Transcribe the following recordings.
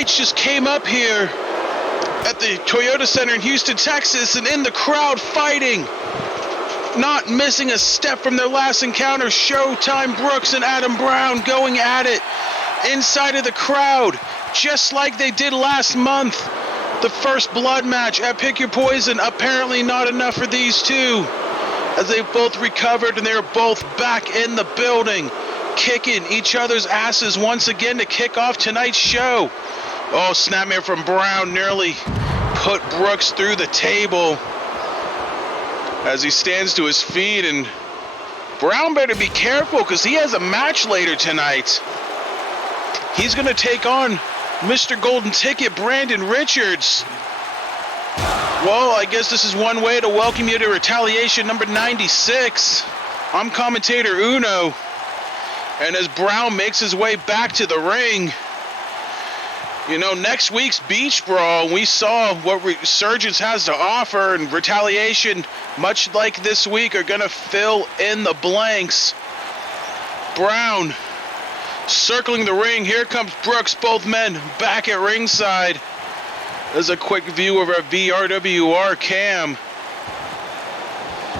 Knights just came up here at the Toyota Center in Houston, Texas, and in the crowd fighting, not missing a step from their last encounter. Showtime Brooks and Adam Brown going at it inside of the crowd, just like they did last month. The first blood match at Pick Your Poison, apparently not enough for these two, as they both recovered and they're both back in the building, kicking each other's asses once again to kick off tonight's show. Oh, snapmare from Brown nearly put Brooks through the table as he stands to his feet, and Brown better be careful because he has a match later tonight. He's going to take on Mr. Golden Ticket, Brandon Richards. Well, I guess this is one way to welcome you to Retaliation number 96. I'm commentator Uno, and as Brown makes his way back to the ring, you know, next week's Beach Brawl, we saw what Resurgence has to offer, and Retaliation, much like this week, are going to fill in the blanks. Brown circling the ring. Here comes Brooks, both men back at ringside. There's a quick view of our VRWR cam.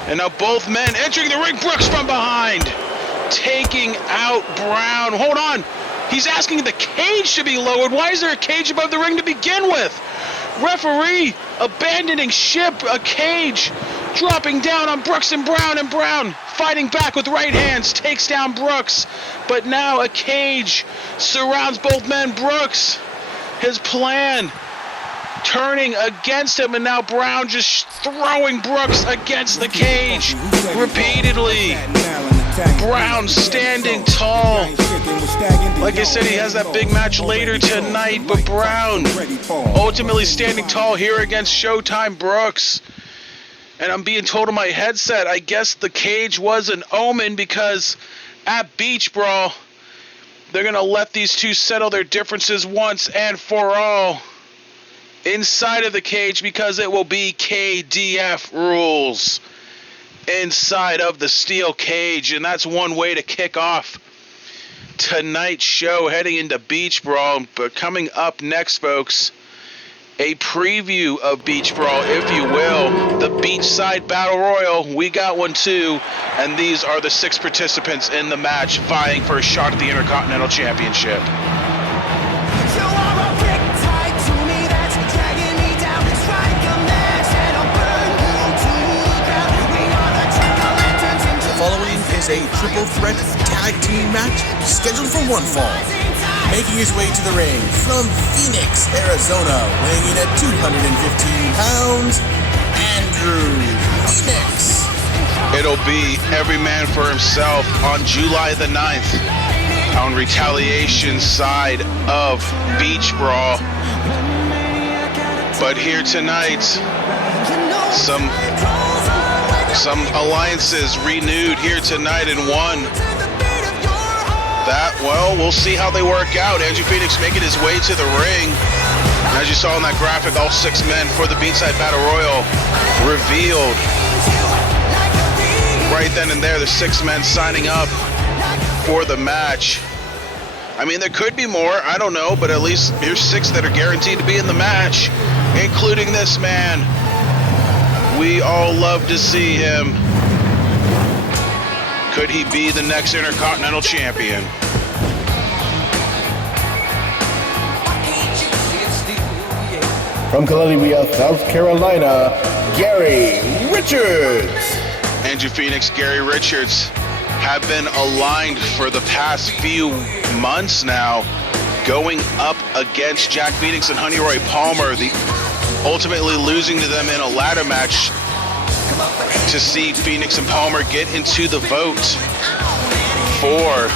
And now both men entering the ring. Brooks from behind, taking out Brown. Hold on. He's asking the cage to be lowered. Why is there a cage above the ring to begin with? Referee abandoning ship. A cage dropping down on Brooks and Brown fighting back with right hands, takes down Brooks. But now a cage surrounds both men. Brooks, his plan turning against him, and now Brown just throwing Brooks against the cage repeatedly. Brown standing tall. Like I said, he has that big match later tonight, but Brown ultimately standing tall here against Showtime Brooks. And I'm being told on my headset, I guess the cage was an omen, because at Beach Brawl, they're going to let these two settle their differences once and for all inside of the cage, because it will be KDF rules inside of the steel cage. And that's one way to kick off tonight's show heading into Beach Brawl. But coming up next, folks, a preview of Beach Brawl, if you will, the Beachside Battle Royal. We got one too, and these are the 6 participants in the match vying for a shot at the Intercontinental Championship. Following is a triple threat tag team match scheduled for one fall. Making his way to the ring from Phoenix, Arizona, weighing in at 215 pounds, Andrew Phoenix. It'll be every man for himself on July the 9th on Retaliation side of Beach Brawl. But here tonight, some alliances renewed here tonight, and one that, well, we'll see how they work out. Andrew Phoenix making his way to the ring. As you saw in that graphic, all 6 men for the Beachside Battle Royal revealed. Right then and there, the 6 men signing up for the match. I mean, there could be more, I don't know, but at least here's 6 that are guaranteed to be in the match, including this man. We all love to see him. Could he be the next Intercontinental Champion? From Columbia, South Carolina, Gary Richards. Andrew Phoenix, Gary Richards have been aligned for the past few months now, going up against Jack Phoenix and Honey Roy Palmer, ultimately losing to them in a ladder match to see Phoenix and Palmer get into the vote for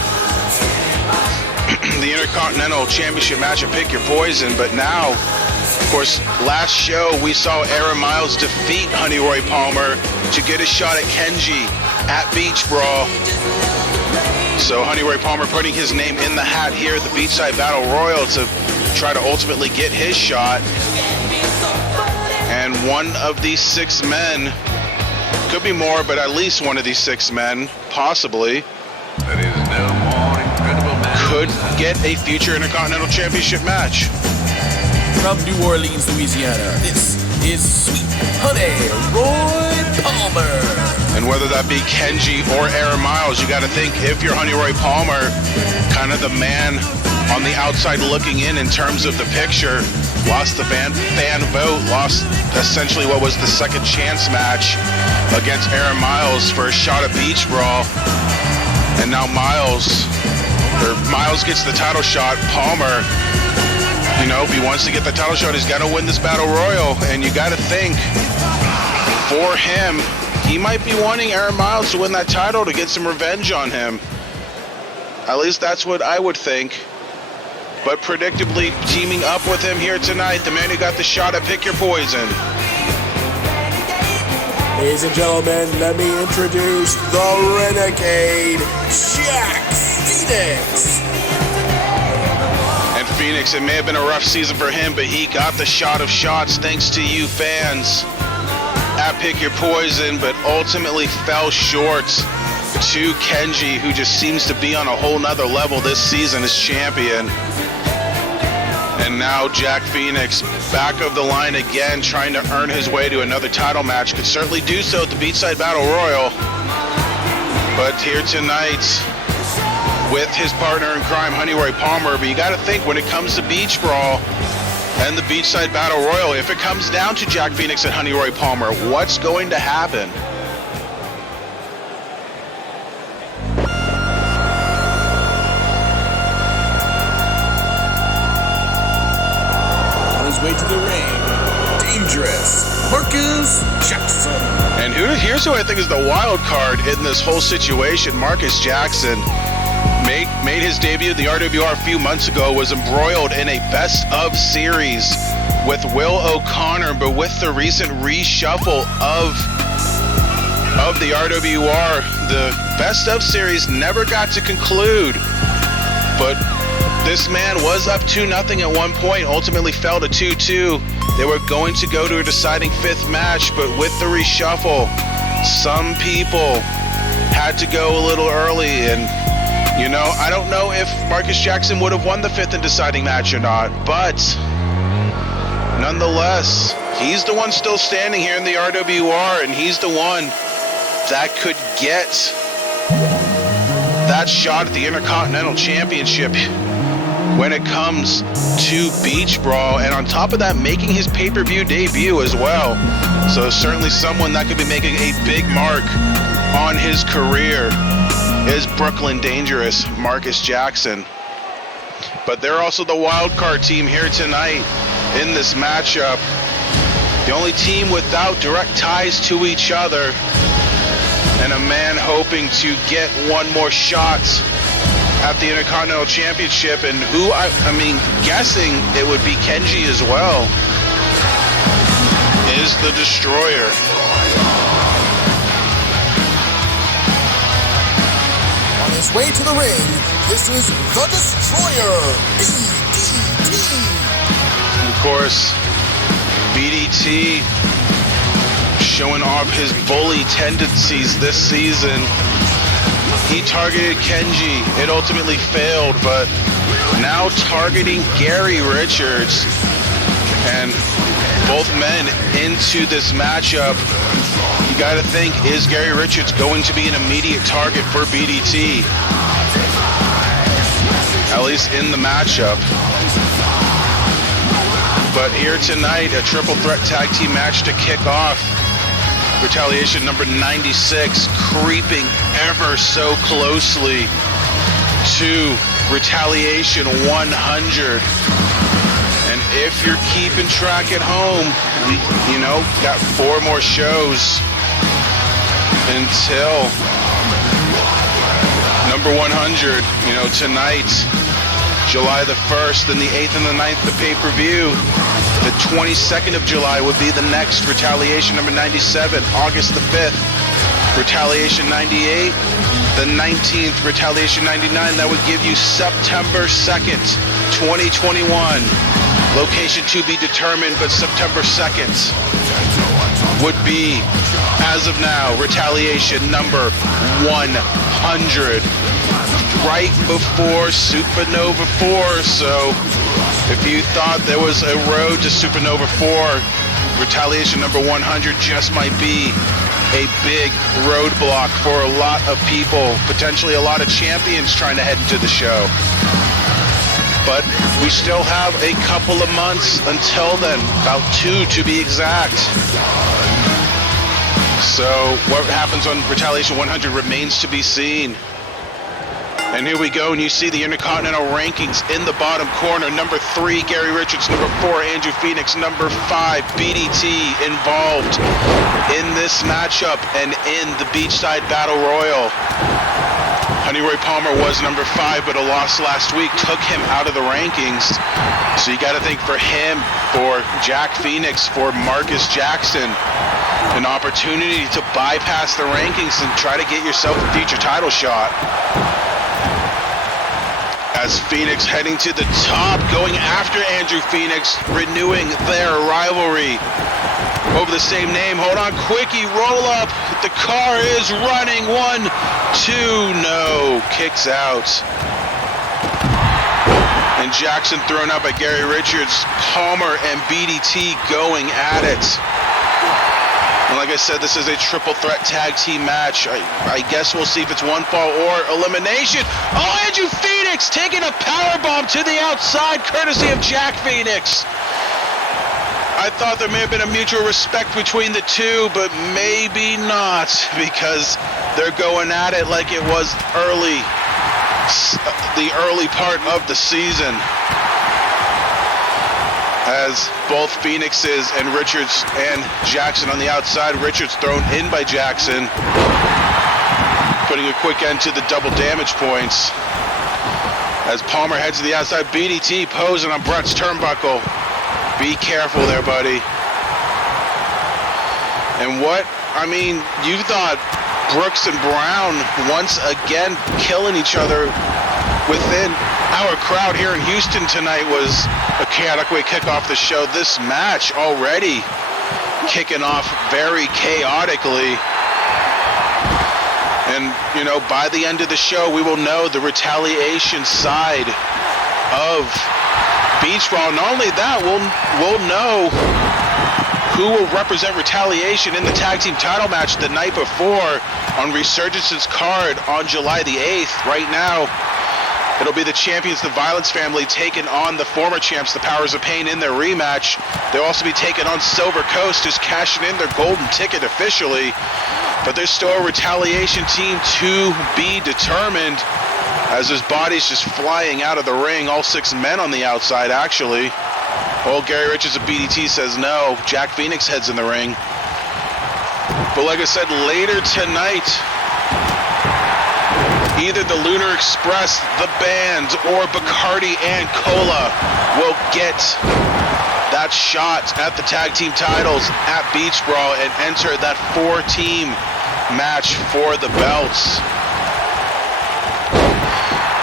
the Intercontinental Championship match at Pick Your Poison. But now, of course, last show we saw Aaron Miles defeat Honey Roy Palmer to get a shot at Kenji at Beach Brawl. So Honey Roy Palmer putting his name in the hat here at the Beachside Battle Royal to try to ultimately get his shot. And one of these 6 men, could be more, but at least one of these 6 men, possibly, could get a future Intercontinental Championship match. from New Orleans, Louisiana, this is Sweet Honey Roy Palmer. And whether that be Kenji or Aaron Miles, you got to think, if you're Honey Roy Palmer, kind of the man on the outside looking in terms of the picture, lost the fan vote, lost essentially what was the second chance match against Aaron Miles for a shot at Beach Brawl. And now Miles gets the title shot. Palmer, you know, if he wants to get the title shot, he's got to win this battle royal. And you got to think, for him, he might be wanting Aaron Miles to win that title to get some revenge on him. At least that's what I would think. But predictably, teaming up with him here tonight, the man who got the shot at Pick Your Poison. Ladies and gentlemen, let me introduce the Renegade, Jack Phoenix. And Phoenix, it may have been a rough season for him, but he got the shot of shots thanks to you fans at Pick Your Poison, but ultimately fell short to Kenji, who just seems to be on a whole nother level this season as champion. And now Jack Phoenix back of the line again, trying to earn his way to another title match. Could certainly do so at the Beachside Battle Royal. But here tonight with his partner in crime, Honey Roy Palmer. But you got to think, when it comes to Beach Brawl and the Beachside Battle Royal, if it comes down to Jack Phoenix and Honey Roy Palmer, what's going to happen? Way to the ring, Dangerous Marcus Jackson. And here's who I think is the wild card in this whole situation. Marcus Jackson made his debut at the RWR a few months ago, was embroiled in a best of series with Will O'Connor, but with the recent reshuffle of the RWR, the best of series never got to conclude. But this man was up 2-0 at one point, ultimately fell to 2-2. They were going to go to a deciding fifth match, but with the reshuffle, some people had to go a little early. And, you know, I don't know if Marcus Jackson would have won the fifth and deciding match or not, but nonetheless, he's the one still standing here in the RWR, and he's the one that could get that shot at the Intercontinental Championship when it comes to Beach Brawl, and on top of that, making his pay-per-view debut as well. So certainly someone that could be making a big mark on his career is Brooklyn Dangerous Marcus Jackson. But they're also the wild card team here tonight in this matchup. The only team without direct ties to each other, and a man hoping to get one more shot at the Intercontinental Championship, and who I mean, guessing it would be Kenji as well, is the Destroyer. On his way to the ring, this is the Destroyer, BDT. And of course, BDT showing off his bully tendencies this season. He targeted Kenji. It ultimately failed, but now targeting Gary Richards. And both men into this matchup. You got to think, is Gary Richards going to be an immediate target for BDT? At least in the matchup. But here tonight, a triple threat tag team match to kick off. Retaliation number 96, creeping ever so closely to Retaliation 100. And if you're keeping track at home, you know, got 4 more shows until number 100. You know, tonight, July the 1st, and the 8th and the 9th, the pay-per-view. The 22nd of July would be the next Retaliation number 97. August the 5th, Retaliation 98. The 19th, Retaliation 99. That would give you September 2nd, 2021. Location to be determined, but September 2nd would be, as of now, Retaliation number 100. Right before Supernova 4, so If you thought there was a road to Supernova 4, Retaliation number 100 just might be a big roadblock for a lot of people, potentially a lot of champions trying to head into the show. But we still have a couple of months until then, about 2 to be exact. So what happens on Retaliation 100 remains to be seen. And here we go, and you see the Intercontinental rankings in the bottom corner. Number 3, Gary Richards. Number 4, Andrew Phoenix. Number 5, BDT involved in this matchup and in the Beachside Battle Royal. Honey Roy Palmer was number 5, but a loss last week took him out of the rankings. So you got to think for him, for Jack Phoenix, for Marcus Jackson, an opportunity to bypass the rankings and try to get yourself a future title shot. As Phoenix heading to the top, going after Andrew Phoenix, renewing their rivalry over the same name. Hold on, quickie, roll up. The car is running. 1, 2, no, kicks out. And Jackson thrown out by Gary Richards. Palmer and BDT going at it. And like I said, this is a triple threat tag team match. I guess we'll see if it's one fall or elimination. Oh, Andrew Phoenix taking a powerbomb to the outside, courtesy of Jack Phoenix. I thought there may have been a mutual respect between the two, but maybe not, because they're going at it like it was the early part of the season. As both Phoenixes and Richards and Jackson on the outside. Richards thrown in by Jackson, putting a quick end to the double damage points. As Palmer heads to the outside, BDT posing on Brett's turnbuckle. Be careful there, buddy. And you thought Brooks and Brown once again killing each other within our crowd here in Houston tonight was a chaotic way to kick off the show. This match already kicking off very chaotically. And, by the end of the show, we will know the Retaliation side of Beach Brawl. Not only that, we'll know who will represent Retaliation in the tag team title match the night before on Resurgence's card on July the 8th. Right now, it'll be the champions, the Violence family, taking on the former champs, the Powers of Pain, in their rematch. They'll also be taking on Silver Coast, who's cashing in their golden ticket officially. But there's still a Retaliation team to be determined, as there's bodies just flying out of the ring. All 6 men on the outside, actually. Well, Gary Richards of BDT says no. Jack Phoenix heads in the ring. But like I said, later tonight, either the Lunar Express, the band, or Bacardi and Cola will get that shot at the tag team titles at Beach Brawl and enter that 4-team match for the belts.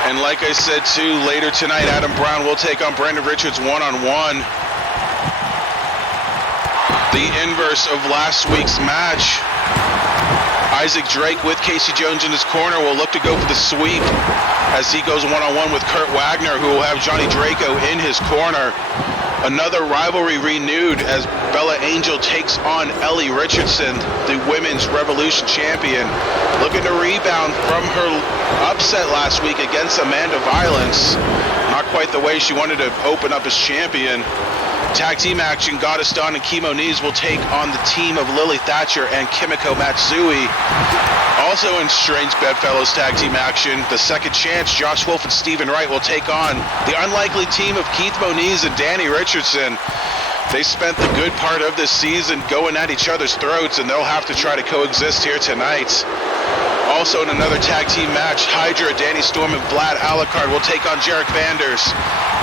And like I said too, later tonight, Adam Brown will take on Brandon Richards one-on-one. The inverse of last week's match. Isaac Drake with Casey Jones in his corner will look to go for the sweep as he goes one-on-one with Kurt Wagner, who will have Johnny Draco in his corner. Another rivalry renewed as Bella Angel takes on Ellie Richardson, the Women's Revolution champion, looking to rebound from her upset last week against Amanda Violence. Not quite the way she wanted to open up as champion. Tag team action, Goddess Dawn and Chemo Knees will take on the team of Lily Thatcher and Kimiko Matsui. Also in Strange Bedfellows tag team action, the Second Chance, Josh Wolf and Stephen Wright will take on the unlikely team of Keith Moniz and Danny Richardson. They spent the good part of this season going at each other's throats, and they'll have to try to coexist here tonight. Also in another tag team match, Hydra, Danny Storm, and Vlad Alucard will take on Jarek Vanders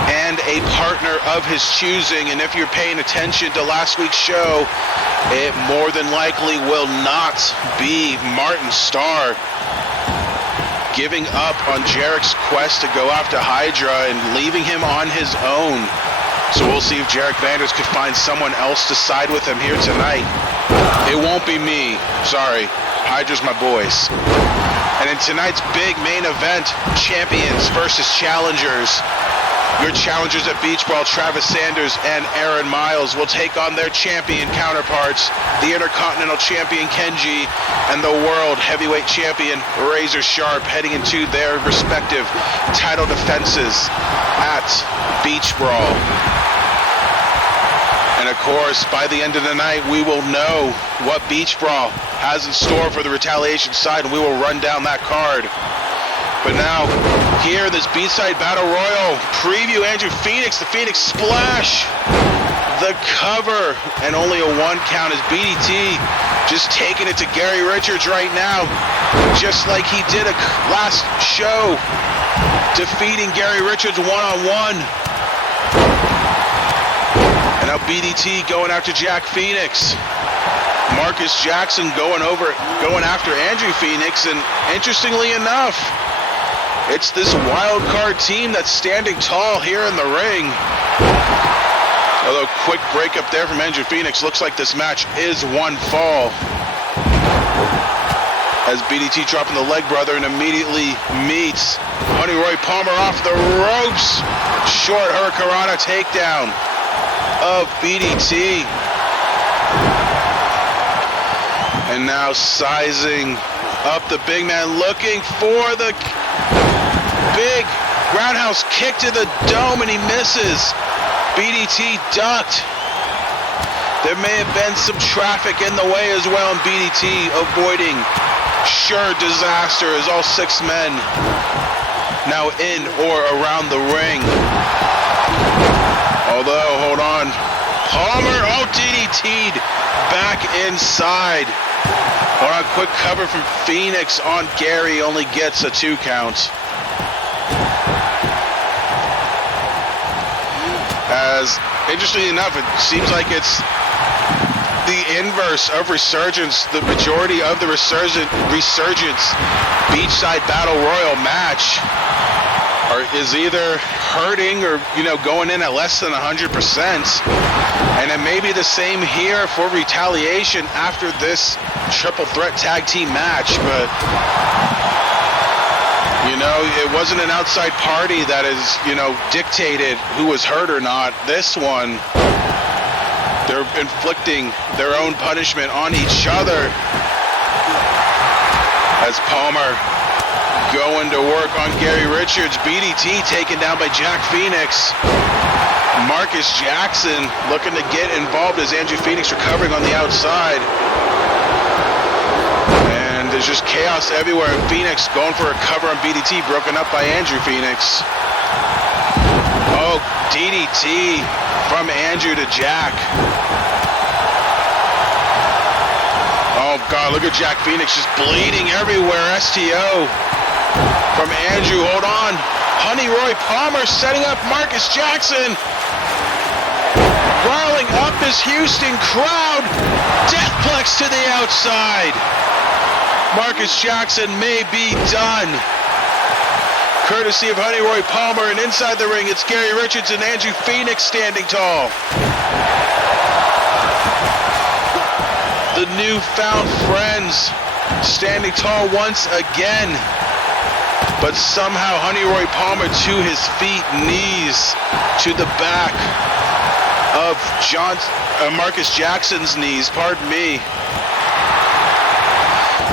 and a partner of his choosing. And if you're paying attention to last week's show, it more than likely will not be Martin Starr, giving up on Jarek's quest to go after Hydra and leaving him on his own. So we'll see if Jarek Vanders could find someone else to side with him here tonight. It won't be me. Sorry. Hydra's my boys. And in tonight's big main event, champions versus challengers, Your challengers at Beach Brawl, Travis Sanders and Aaron Miles, will take on their champion counterparts, the Intercontinental Champion Kenji and the World Heavyweight Champion Razor Sharp, heading into their respective title defenses at Beach Brawl. And of course, by the end of the night, we will know what Beach Brawl has in store for the Retaliation side, and we will run down that card. But now, here, this B-side Battle Royal preview, Andrew Phoenix, the Phoenix Splash, the cover, and only a 1 count as BDT just taking it to Gary Richards right now, just like he did last show, defeating Gary Richards one-on-one. And now BDT going after Jack Phoenix. Marcus Jackson going after Andrew Phoenix, and interestingly enough, it's this wild card team that's standing tall here in the ring. Although quick break up there from Andrew Phoenix, looks like this match is one fall. As BDT dropping the leg brother and immediately meets Honey Roy Palmer off the ropes. Short Hurricanrana takedown of BDT. And now sizing up the big man, looking for the big roundhouse kick to the dome, and he misses. BDT ducked. There may have been some traffic in the way as well, and BDT avoiding sure disaster as all 6 men now in or around the ring. Although, hold on, Palmer, DDT'd back inside. Hold on, quick cover from Phoenix on Gary, only gets a 2 count. As, interestingly enough, it seems like it's the inverse of Resurgence. The majority of the Resurgence Beachside Battle Royal match is either hurting or, going in at less than 100%. And it may be the same here for Retaliation after this triple threat tag team match, but it wasn't an outside party that is, dictated who was hurt or not. This one, they're inflicting their own punishment on each other. As Palmer going to work on Gary Richards, BDT taken down by Jack Phoenix. Marcus Jackson looking to get involved as Andrew Phoenix recovering on the outside. And there's just chaos everywhere. Phoenix going for a cover on BDT, broken up by Andrew Phoenix. Oh, DDT from Andrew to Jack. Oh God, look at Jack Phoenix just bleeding everywhere. STO from Andrew, hold on. Honey Roy Palmer setting up Marcus Jackson. Riling up his Houston crowd. Deathplex to the outside. Marcus Jackson may be done. Courtesy of Honey Roy Palmer, and inside the ring, it's Gary Richards and Andrew Phoenix standing tall. The newfound friends standing tall once again. But somehow Honey Roy Palmer to his feet, knees to the back of Marcus Jackson's knees, pardon me.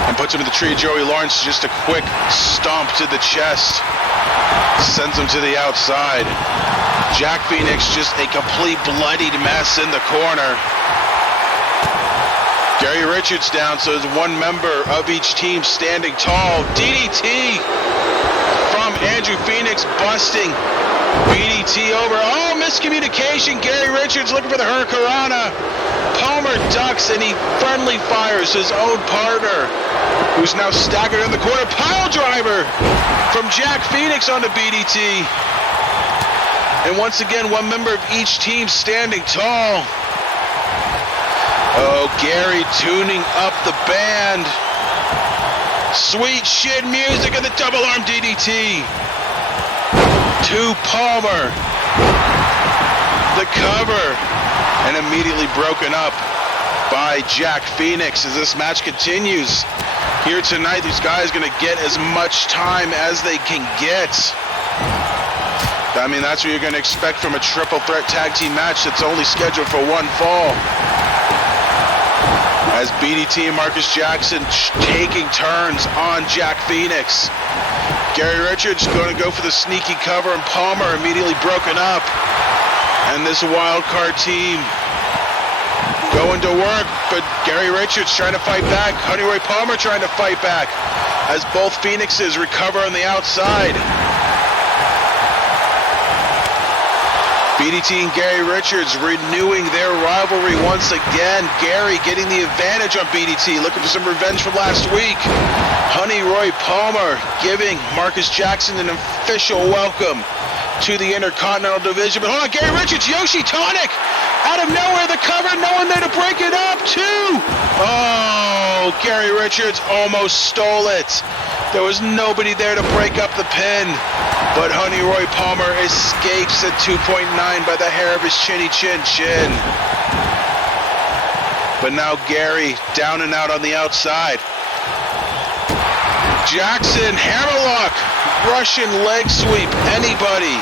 And puts him in the tree. Joey Lawrence, just a quick stomp to the chest. Sends him to the outside. Jack Phoenix just a complete bloodied mess in the corner. Gary Richards down, so there's one member of each team standing tall. DDT from Andrew Phoenix, busting BDT over. Oh, miscommunication. Gary Richards looking for the Hurricanrana. Palmer ducks, and he friendly fires his own partner, who's now staggered in the corner. Pile driver from Jack Phoenix onto BDT. And once again, one member of each team standing tall. Oh, Gary tuning up the band. Sweet shit music and the double arm DDT. To Palmer. The cover. And immediately broken up by Jack Phoenix as this match continues. Here tonight, these guys going to get as much time as they can get. I mean, that's what you're going to expect from a triple threat tag team match that's only scheduled for one fall. As BDT and Marcus Jackson taking turns on Jack Phoenix. Gary Richards going to go for the sneaky cover, and Palmer immediately broken up. And this wild card team going to work, but Gary Richards trying to fight back. Honey Roy Palmer trying to fight back as both Phoenixes recover on the outside. BDT and Gary Richards renewing their rivalry once again. Gary getting the advantage on BDT, looking for some revenge from last week. Honey Roy Palmer giving Marcus Jackson an official welcome to the Intercontinental Division. But hold on, Gary Richards, Yoshi Tonic, out of nowhere, the cover, no one there to break it up, too. Oh, Gary Richards almost stole it. There was nobody there to break up the pin. But Honey Roy Palmer escapes at 2.9 by the hair of his chinny chin. But now Gary down and out on the outside. Jackson, hammerlock, Russian leg sweep. Anybody,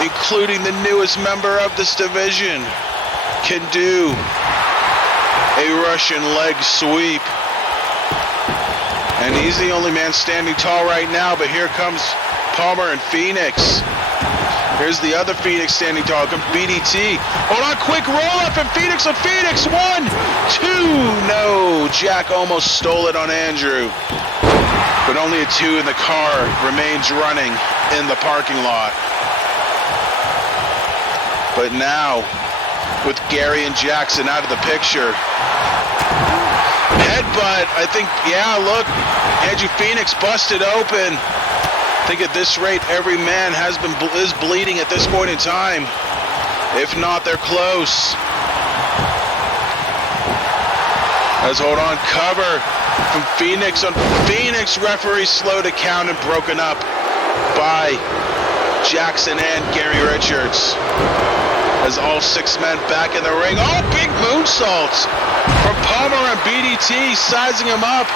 including the newest member of this division, can do a Russian leg sweep. And he's the only man standing tall right now, but here comes Palmer and Phoenix. Here's the other Phoenix standing tall. Comes BDT. Hold on, quick roll up, and Phoenix on Phoenix. 1, 2. No, Jack almost stole it on Andrew. But only a 2 in the car remains running in the parking lot. But now, with Gary and Jackson out of the picture, headbutt, I think, yeah, look, Andrew Phoenix busted open. I think at this rate, every man is bleeding at this point in time. If not, they're close. Let's hold on, cover from Phoenix on Phoenix. Referee slow to count and broken up by Jackson and Gary Richards. As all 6 men back in the ring. Oh, big moonsaults from Palmer and BDT, sizing him up,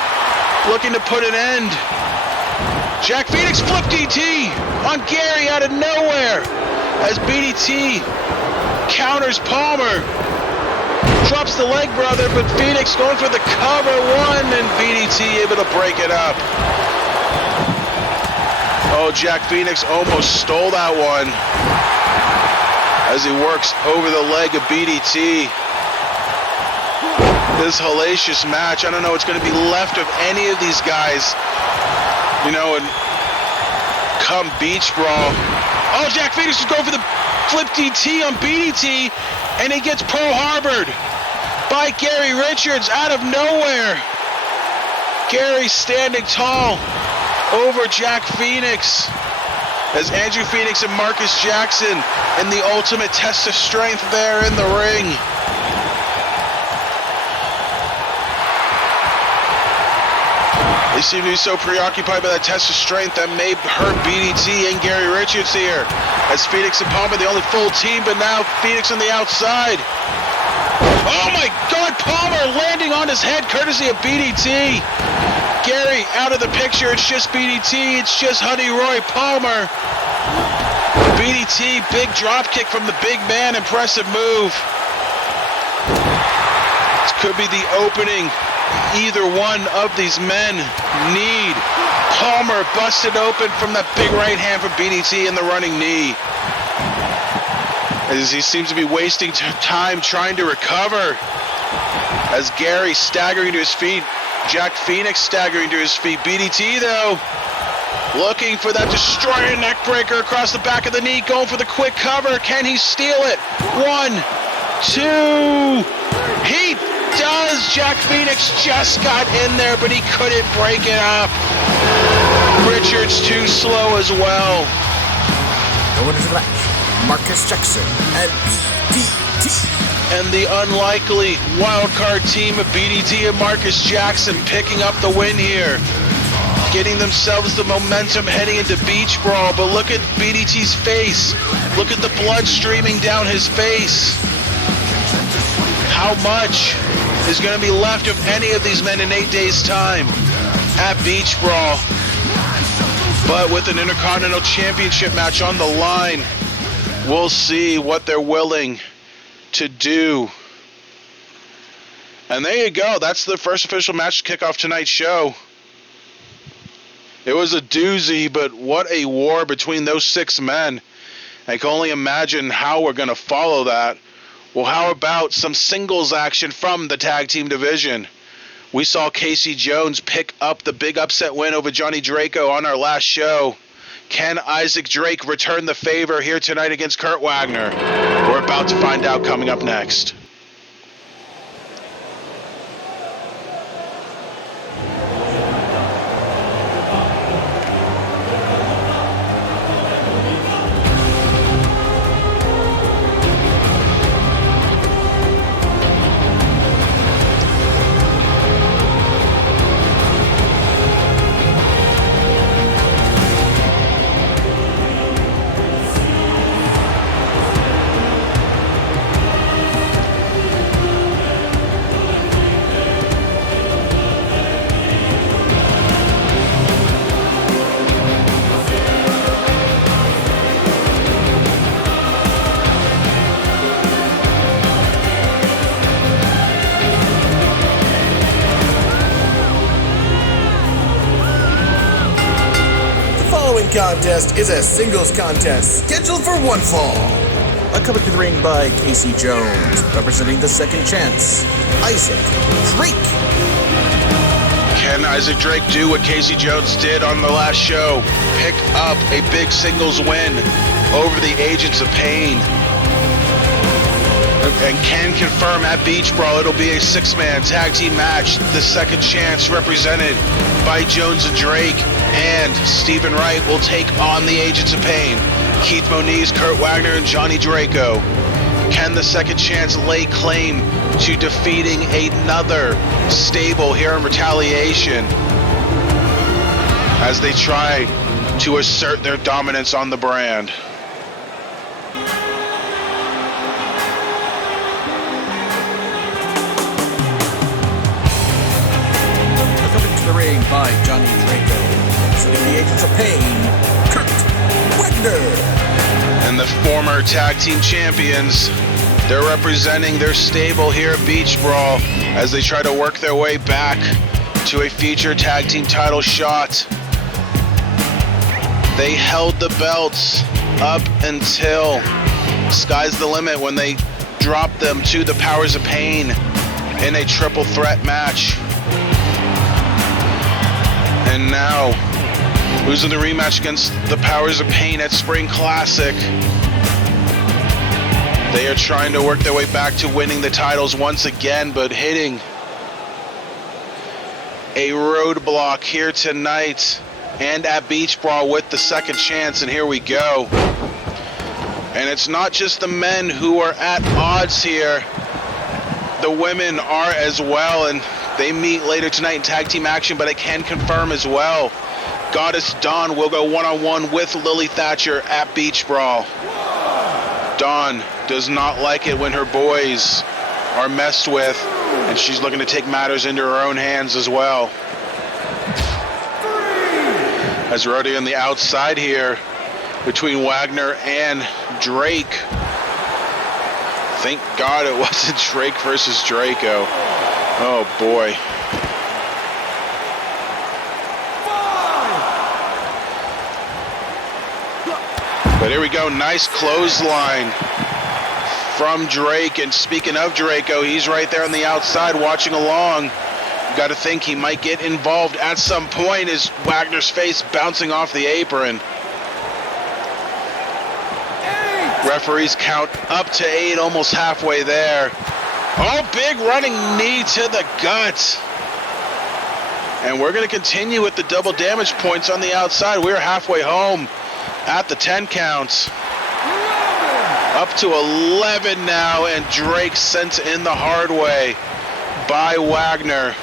looking to put an end. Jack Phoenix flip DT on Gary out of nowhere as BDT counters Palmer. Drops the leg brother, but Phoenix going for the cover 1, and BDT able to break it up. Oh, Jack Phoenix almost stole that one as he works over the leg of BDT. This hellacious match, I don't know what's going to be left of any of these guys, you know, and come beach brawl. Oh, Jack Phoenix is going for the flip DT on BDT, and he gets Pearl Harbored by Gary Richards out of nowhere. Gary standing tall over Jack Phoenix as Andrew Phoenix and Marcus Jackson in the ultimate test of strength there in the ring. They seem to be so preoccupied by that test of strength that may hurt BDT and Gary Richards here. As Phoenix and Palmer, the only full team, but now Phoenix on the outside. Oh my God, Palmer landing on his head courtesy of BDT. Gary out of the picture, it's just BDT, it's just Honey Roy Palmer. BDT, big drop kick from the big man, impressive move. This could be the opening either one of these men need. Palmer busted open from that big right hand from BDT in the running knee. As he seems to be wasting time trying to recover. As Gary staggering to his feet. Jack Phoenix staggering to his feet. BDT though, looking for that destroyer neck breaker across the back of the knee. Going for the quick cover. Can he steal it? 1, 2. He does. Jack Phoenix just got in there, but he couldn't break it up. Richards too slow as well. The winners of the match, Marcus Jackson and BDT. And the unlikely wildcard team of BDT and Marcus Jackson picking up the win here. Getting themselves the momentum heading into Beach Brawl. But look at BDT's face. Look at the blood streaming down his face. How much is going to be left of any of these men in 8 days' time at Beach Brawl? But with an Intercontinental Championship match on the line, we'll see what they're willing to do. And there you go. That's the first official match to kick off tonight's show. It was a doozy, but what a war between those 6 men. I can only imagine how we're going to follow that. Well, how about some singles action from the tag team division? We saw Casey Jones pick up the big upset win over Johnny Draco on our last show. Can Isaac Drake return the favor here tonight against Kurt Wagner? We're about to find out coming up next. Contest is a singles contest scheduled for one fall. Coming to the ring by Casey Jones, representing the Second Chance, Isaac Drake. Can Isaac Drake do what Casey Jones did on the last show? Pick up a big singles win over the Agents of Pain. And can confirm at Beach Brawl it'll be a 6-man tag team match. The Second Chance, represented by Jones and Drake, and Stephen Wright will take on the Agents of Pain, Keith Moniz, Kurt Wagner, and Johnny Draco. Can the Second Chance lay claim to defeating another stable here in Retaliation as they try to assert their dominance on the brand? The ring by Johnny Draco, representing the Agents of Pain, Kurt Wagner. And the former tag team champions, they're representing their stable here at Beach Brawl as they try to work their way back to a future tag team title shot. They held the belts up until Sky's the Limit when they dropped them to the Powers of Pain in a triple threat match. And now, losing the rematch against the Powers of Pain at Spring Classic. They are trying to work their way back to winning the titles once again, but hitting a roadblock here tonight and at Beach Brawl with the Second Chance, and here we go. And it's not just the men who are at odds here. The women are as well, and they meet later tonight in tag team action, but I can confirm as well, Goddess Dawn will go one-on-one with Lily Thatcher at Beach Brawl. Dawn does not like it when her boys are messed with, and she's looking to take matters into her own hands as well. As we're already on the outside here between Wagner and Drake. Thank God it wasn't Drake versus Draco. Oh boy. But here we go, nice clothesline from Drake. And speaking of Draco, he's right there on the outside watching along. You got to think he might get involved at some point as Wagner's face bouncing off the apron. Referees count up to 8, almost halfway there. Oh, big running knee to the gut. And we're going to continue with the double damage points on the outside. We're halfway home at the 10 counts. Up to 11 now, and Drake sent in the hard way by Wagner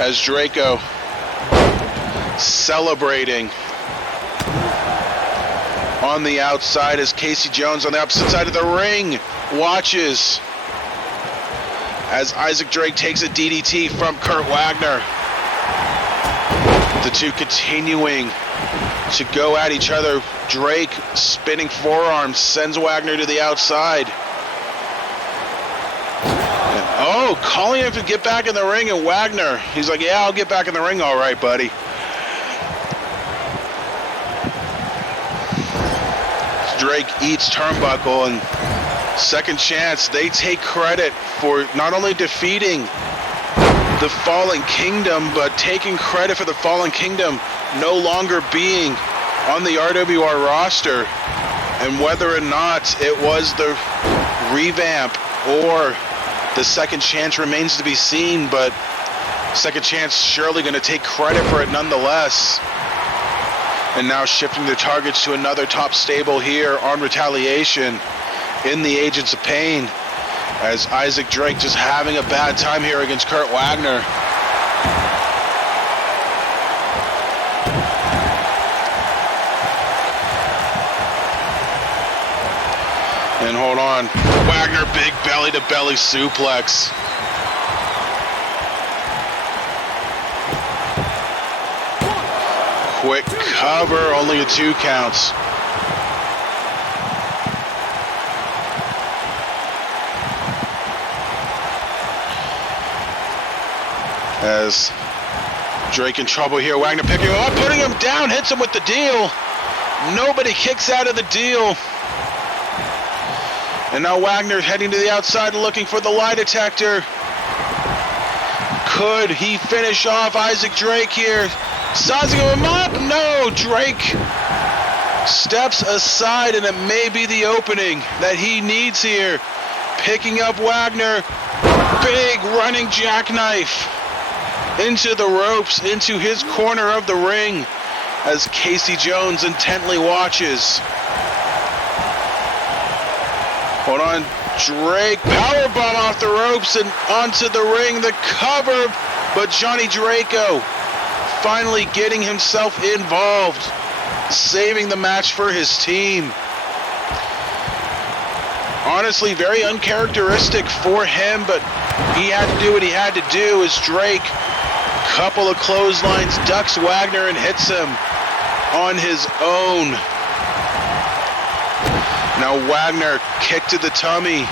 as Draco celebrating on the outside as Casey Jones on the opposite side of the ring watches as Isaac Drake takes a DDT from Kurt Wagner. The two continuing to go at each other. Drake spinning forearms, sends Wagner to the outside. Oh, calling him to get back in the ring, and Wagner, he's like, yeah, I'll get back in the ring, all right, buddy. Drake eats turnbuckle, and Second Chance, they take credit for not only defeating the Fallen Kingdom, but taking credit for the Fallen Kingdom no longer being on the RWR roster, and whether or not it was the revamp or the Second Chance remains to be seen, but Second Chance surely going to take credit for it nonetheless. And now shifting their targets to another top stable here on Retaliation in the Agents of Pain, as Isaac Drake just having a bad time here against Kurt Wagner. And hold on, Wagner big belly to belly suplex. Quick cover, only a 2 counts. As Drake in trouble here, Wagner picking him up, putting him down, hits him with the deal. Nobody kicks out of the deal. And now Wagner heading to the outside looking for the lie detector. Could he finish off Isaac Drake here? Sizing him up? No, Drake steps aside, and it may be the opening that he needs here. Picking up Wagner, big running jackknife into the ropes, into his corner of the ring, as Casey Jones intently watches. Hold on, Drake, powerbomb off the ropes and onto the ring, the cover, but Johnny Draco finally getting himself involved, saving the match for his team. Honestly, very uncharacteristic for him, but he had to do what he had to do as Drake, couple of clotheslines, ducks Wagner and hits him on his own. Now Wagner kick to the tummy,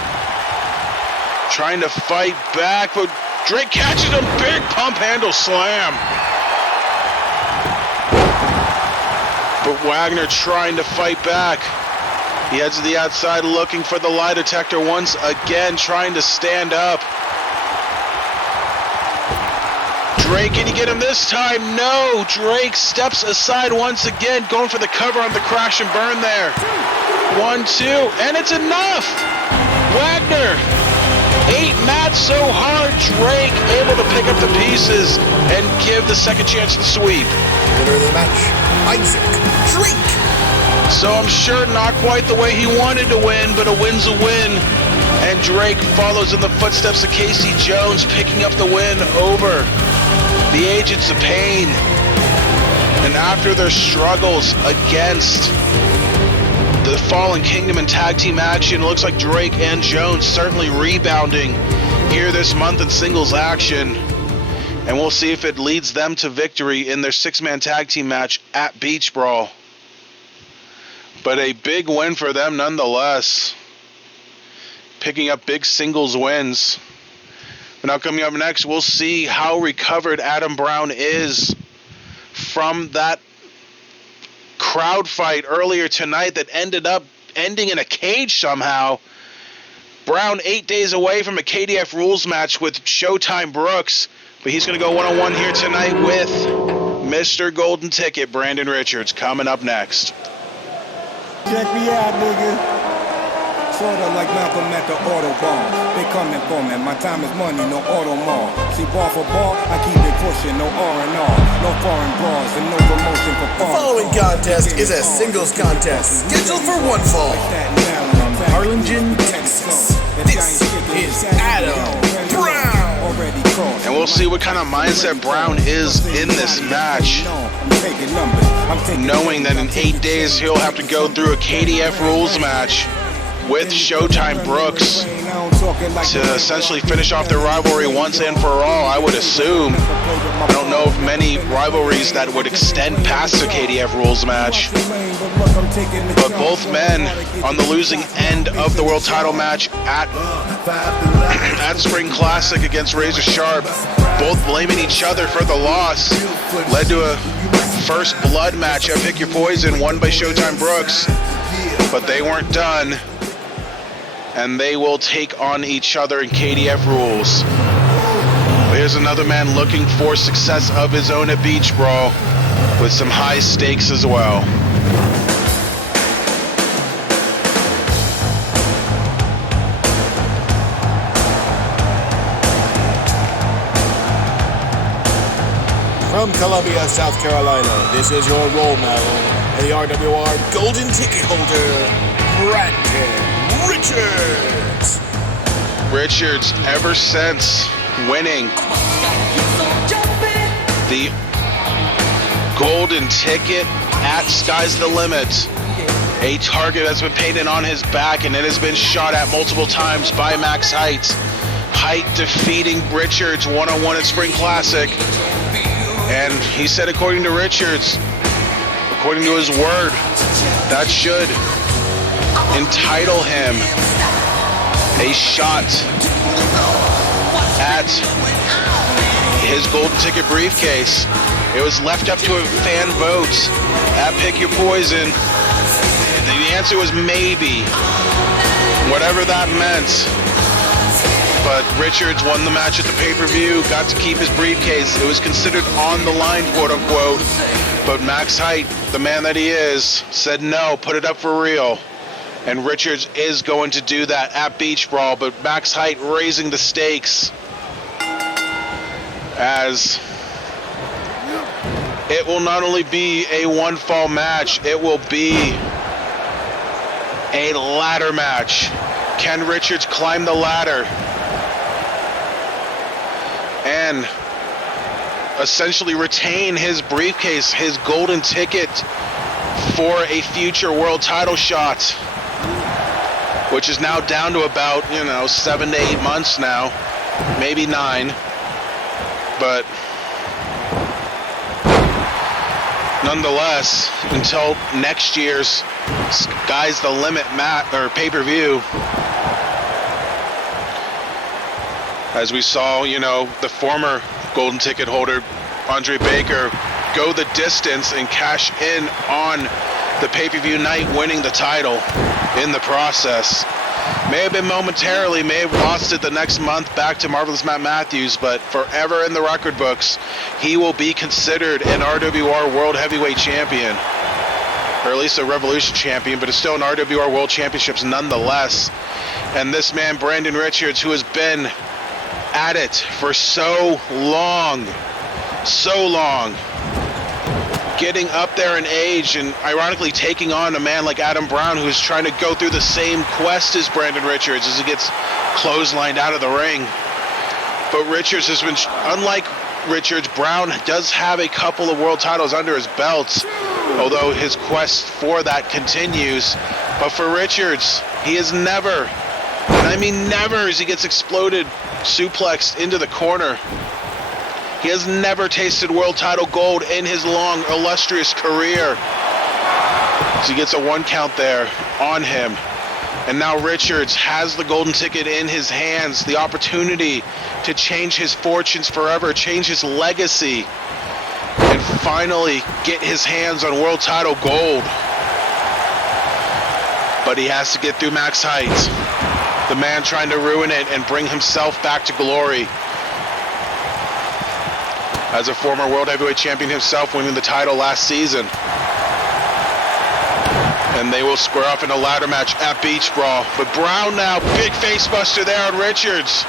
trying to fight back, but Drake catches him, big pump handle slam. But Wagner trying to fight back. He heads to the outside looking for the lie detector once again, trying to stand up. Drake, can he get him this time? No, Drake steps aside once again, going for the cover on the crash and burn there. 1, 2, and it's enough! Wagner, 8 mats so hard, Drake able to pick up the pieces and give the Second Chance the sweep. Winner of the match, Isaac Drake. So I'm sure not quite the way he wanted to win, but a win's a win. And Drake follows in the footsteps of Casey Jones, picking up the win over the Agents of Pain. And after their struggles against the Fallen Kingdom in tag team action, it looks like Drake and Jones certainly rebounding here this month in singles action. And we'll see if it leads them to victory in their 6-man tag team match at Beach Brawl. But a big win for them nonetheless. Picking up big singles wins. But now coming up next, we'll see how recovered Adam Brown is from that crowd fight earlier tonight that ended up ending in a cage somehow. Brown 8 days away from a KDF rules match with Showtime Brooks, but he's going to go one-on-one here tonight with Mr. Golden Ticket, Brandon Richards, coming up next. Check me out, nigga. Sorta like Malcolm at the Autobahn. They coming for me. My time is money, no auto mall. See, bar for bar, I keep it pushing. No R&R, no foreign bras, and no promotion for The following contest is a singles contest scheduled for one fall from Harlingen, Texas. This is Adam Brown. And we'll see what kind of mindset Brown is in this match, knowing that in 8 days he'll have to go through a KDF rules match with Showtime Brooks. to essentially finish off their rivalry once and for all, I would assume. I don't know of many rivalries that would extend past the KDF rules match. But both men on the losing end of the world title match at Spring Classic against Razor Sharp, both blaming each other for the loss, led to a first blood match at Pick Your Poison, won by Showtime Brooks. But they weren't done, and they will take on each other in KDF rules. Here's another man looking for success of his own at Beach Brawl, with some high stakes as well. From Columbia, South Carolina, this is your role model and the RWR Golden Ticket holder, Brandon Richards. Richards, ever since winning the Golden Ticket at Sky's the Limit, a target has been painted on his back, and it has been shot at multiple times by Max Height. Height defeating Richards one-on-one at Spring Classic. And he said, according to Richards, according to his word, that should entitle him a shot at his Golden Ticket briefcase. It was left up to a fan vote at Pick Your Poison. The answer was maybe, whatever that meant. But Richards won the match at the pay-per-view, got to keep his briefcase. It was considered on the line, quote-unquote. But Max Height, the man that he is, said no, put it up for real. And Richards is going to do that at Beach Brawl, but Max Height raising the stakes, as it will not only be a one-fall match, it will be a ladder match. Can Richards climb the ladder and essentially retain his briefcase, his golden ticket for a future world title shot, which is now down to about, 7 to 8 months now, maybe 9. But nonetheless, until next year's Sky's the Limit pay-per-view, as we saw, the former Golden Ticket holder, Andre Baker, go the distance and cash in on the pay-per-view night, winning the title in the process. May have been momentarily, may have lost it the next month back to Marvelous Matt Matthews, but forever in the record books, he will be considered an RWR World Heavyweight Champion, or at least a Revolution Champion, but it's still an RWR World Championships nonetheless. And this man, Brandon Richards, who has been at it for so long, getting up there in age, and ironically taking on a man like Adam Brown, who's trying to go through the same quest as Brandon Richards as he gets clotheslined out of the ring. But Richards has been, unlike Richards, Brown does have a couple of world titles under his belt, although his quest for that continues. But for Richards, he has never, and I mean never, as he gets exploded, suplexed into the corner, he has never tasted world title gold in his long, illustrious career. So he gets a 1 count there on him. And now Richards has the golden ticket in his hands, the opportunity to change his fortunes forever, change his legacy, and finally get his hands on world title gold. But he has to get through Max Height, the man trying to ruin it and bring himself back to glory. As a former World Heavyweight Champion himself, winning the title last season. And they will square off in a ladder match at Beach Brawl. But Brown now, big face buster there on Richards.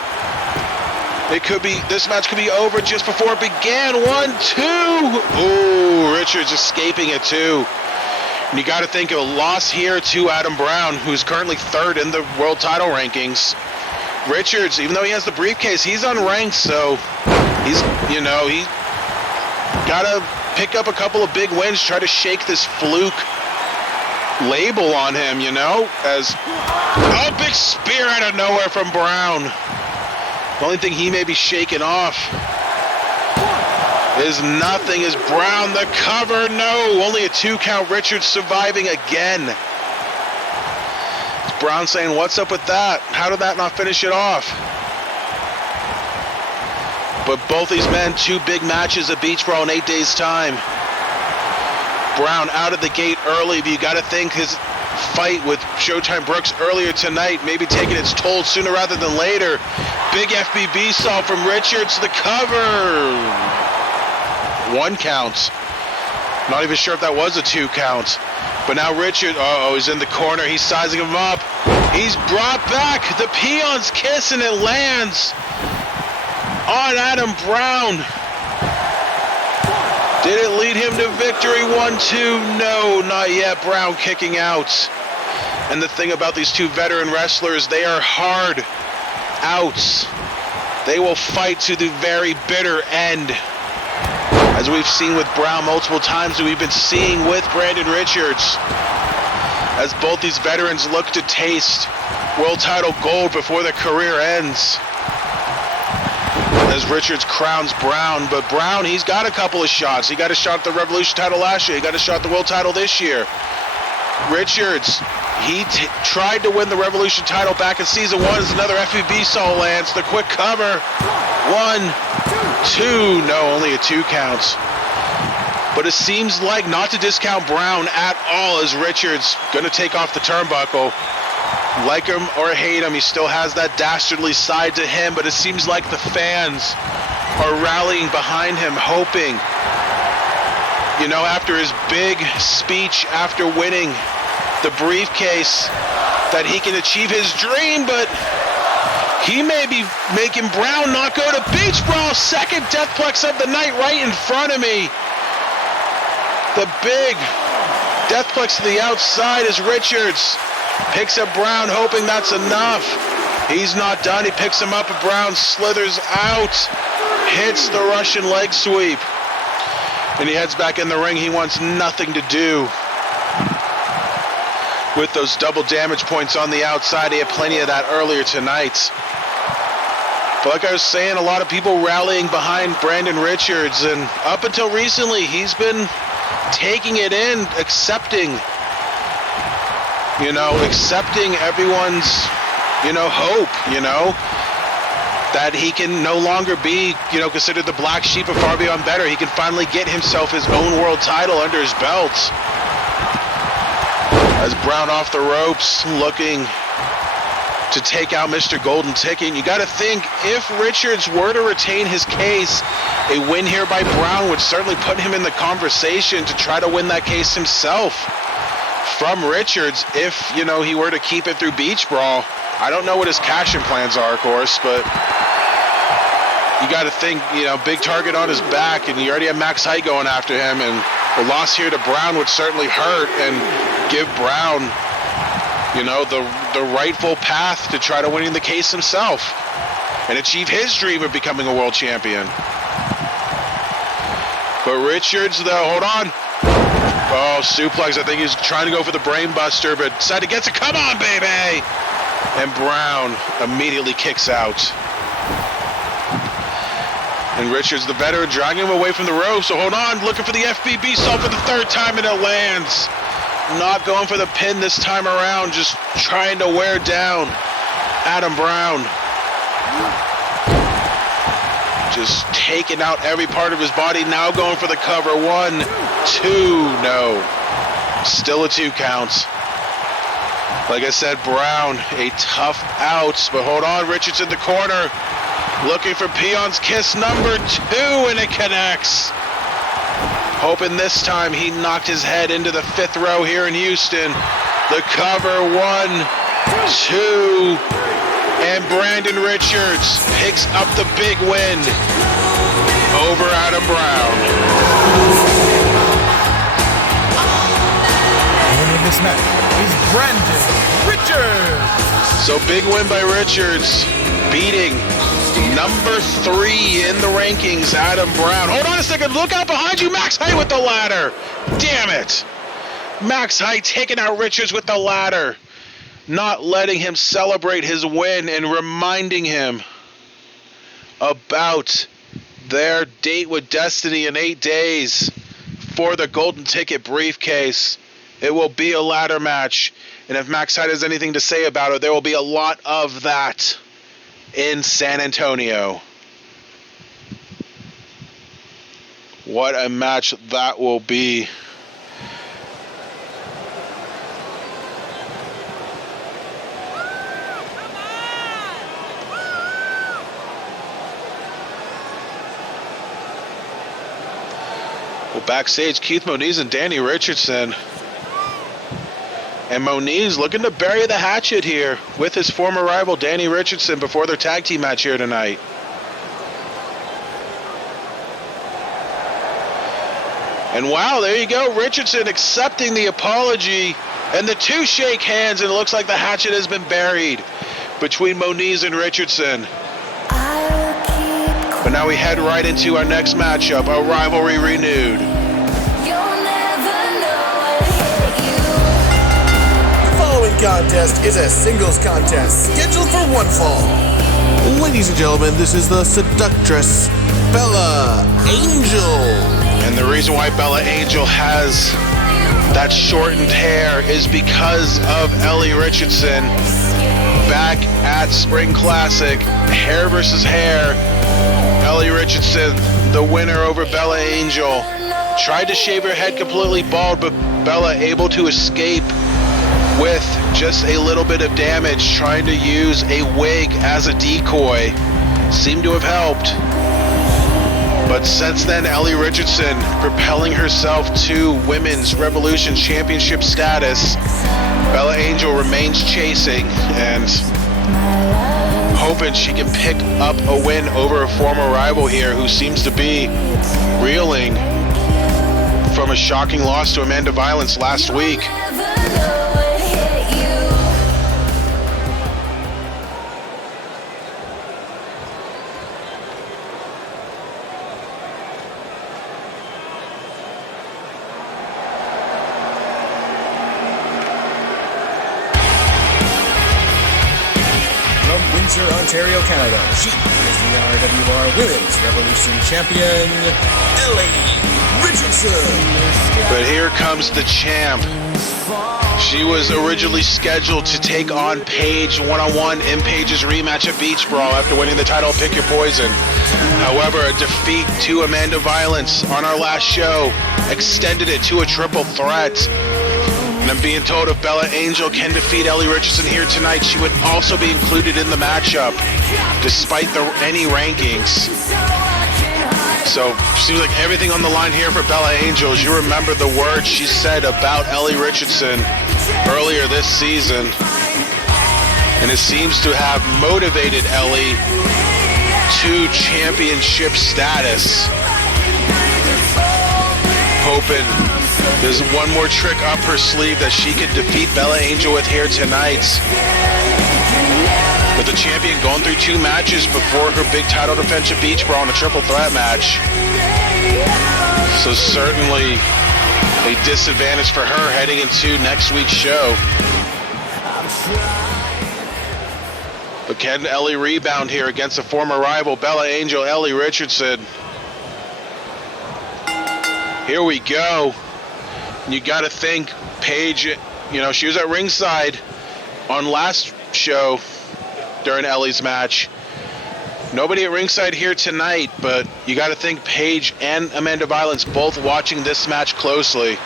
This match could be over just before it began. 1, 2. Ooh, Richards escaping it too. And you got to think of a loss here to Adam Brown, who's currently 3rd in the world title rankings. Richards, even though he has the briefcase, he's unranked, so he's, he got to pick up a couple of big wins, try to shake this fluke label on him, you know, as a big spear out of nowhere from Brown. The only thing he may be shaken off is nothing. Is Brown the cover? No, only a 2 count. Richards surviving again. Is Brown saying, what's up with that? How did that not finish it off? But both these men, 2 big matches at Beach Brawl in 8 days' time. Brown out of the gate early, but you got to think his fight with Showtime Brooks earlier tonight maybe taking its toll sooner rather than later. Big FBB saw from Richards, the cover. 1 count. Not even sure if that was a 2 count. But now Richard, he's in the corner. He's sizing him up. He's brought back the Peon's Kiss, and it lands on Adam Brown. Did it lead him to victory? 1-2? No, not yet. Brown kicking out. And the thing about these 2 veteran wrestlers, they are hard outs. They will fight to the very bitter end. As we've seen with Brown multiple times, we've been seeing with Brandon Richards. As both these veterans look to taste world title gold before their career ends. As Richards crowns Brown, but Brown, he's got a couple of shots. He got a shot at the Revolution title last year. He got a shot at the world title this year. Richards, he tried to win the Revolution title back in season 1 as another FBB saw lands. The quick cover. 1, 2, no, only a 2 counts. But it seems like, not to discount Brown at all, as Richards going to take off the turnbuckle. Like him or hate him, he still has that dastardly side to him, but it seems like the fans are rallying behind him, hoping, you know, after his big speech after winning the briefcase, that he can achieve his dream, but he may be making Brown not go to Beach Brawl. Second Deathplex of the night right in front of me. The big Deathplex to the outside is Richards. Picks up Brown, hoping that's enough. He's not done. He picks him up, and Brown slithers out. Hits the Russian leg sweep. And he heads back in the ring. He wants nothing to do with those double damage points on the outside. He had plenty of that earlier tonight. But like I was saying, a lot of people rallying behind Brandon Richards. And up until recently, he's been taking it in, accepting everyone's, hope, that he can no longer be, considered the black sheep of Far Beyond Better. He can finally get himself his own world title under his belt. As Brown off the ropes, looking to take out Mr. Golden Ticket. You got to think, if Richards were to retain his case, a win here by Brown would certainly put him in the conversation to try to win that case himself from Richards if, he were to keep it through Beach Brawl. I don't know what his cash-in plans are, of course, but you got to think, big target on his back, and you already have Max Height going after him, and the loss here to Brown would certainly hurt and give Brown, the rightful path to try to winning the case himself and achieve his dream of becoming a world champion. But Richards, though, hold on. Oh, suplex. I think he's trying to go for the brain buster, but decided gets it. Come on, baby! And Brown immediately kicks out. And Richards, the veteran, dragging him away from the rope. So hold on, looking for the FBB salt for the 3rd time, and it lands. Not going for the pin this time around, just trying to wear down Adam Brown. Just taking out every part of his body. Now going for the cover. 1, 2, no. Still a 2 count. Like I said, Brown, a tough out. But hold on, Richards in the corner. Looking for Peon's Kiss number 2, and it connects. Hoping this time he knocked his head into the 5th row here in Houston. The cover, 1, 2, and Brandon Richards picks up the big win over Adam Brown. The winner of this match is Brandon Richards. So big win by Richards, beating number 3 in the rankings, Adam Brown. Hold on a second, look out behind you, Max Height with the ladder. Damn it. Max High taking out Richards with the ladder, not letting him celebrate his win and reminding him about their date with Destiny in 8 days for the golden ticket briefcase. It will be a ladder match, and if Max High has anything to say about it, there will be a lot of that in San Antonio. What a match that will be. Well, backstage, Keith Moniz and Danny Richardson. And Moniz looking to bury the hatchet here with his former rival Danny Richardson before their tag team match here tonight. And wow, there you go, Richardson accepting the apology, and the two shake hands, and it looks like the hatchet has been buried between Moniz and Richardson. But now we head right into our next matchup, a rivalry renewed. The following contest is a singles contest scheduled for one fall. Ladies and gentlemen, this is the seductress, Bella Angel. And the reason why Bella Angel has that shortened hair is because of Ellie Richardson. Back at Spring Classic, hair versus hair, Ellie Richardson, the winner over Bella Angel. Tried to shave her head completely bald, but Bella able to escape with just a little bit of damage, trying to use a wig as a decoy. Seemed to have helped. But since then, Ellie Richardson propelling herself to Women's Revolution Championship status. Bella Angel remains chasing and hoping she can pick up a win over a former rival here who seems to be reeling from a shocking loss to Amanda Violence last week. Windsor, Ontario, Canada. She is the RWR Women's Revolution Champion, Ellie Richardson. But here comes the champ. She was originally scheduled to take on Paige one-on-one in Paige's rematch at Beach Brawl after winning the title Pick Your Poison. However, a defeat to Amanda Violence on our last show extended it to a triple threat. And I'm being told if Bella Angel can defeat Ellie Richardson here tonight, she would also be included in the matchup, despite any rankings. So, seems like everything on the line here for Bella Angel. As you remember the words she said about Ellie Richardson earlier this season. And it seems to have motivated Ellie to championship status. Hoping there's one more trick up her sleeve that she could defeat Bella Angel with here tonight. With the champion going through 2 matches before her big title defense at Beach Brawl in a triple threat match. So certainly a disadvantage for her heading into next week's show. But can Ellie rebound here against a former rival, Bella Angel, Ellie Richardson? Here we go. You got to think Paige, she was at ringside on last show during Ellie's match. Nobody at ringside here tonight, but you got to think Paige and Amanda Violence both watching this match closely,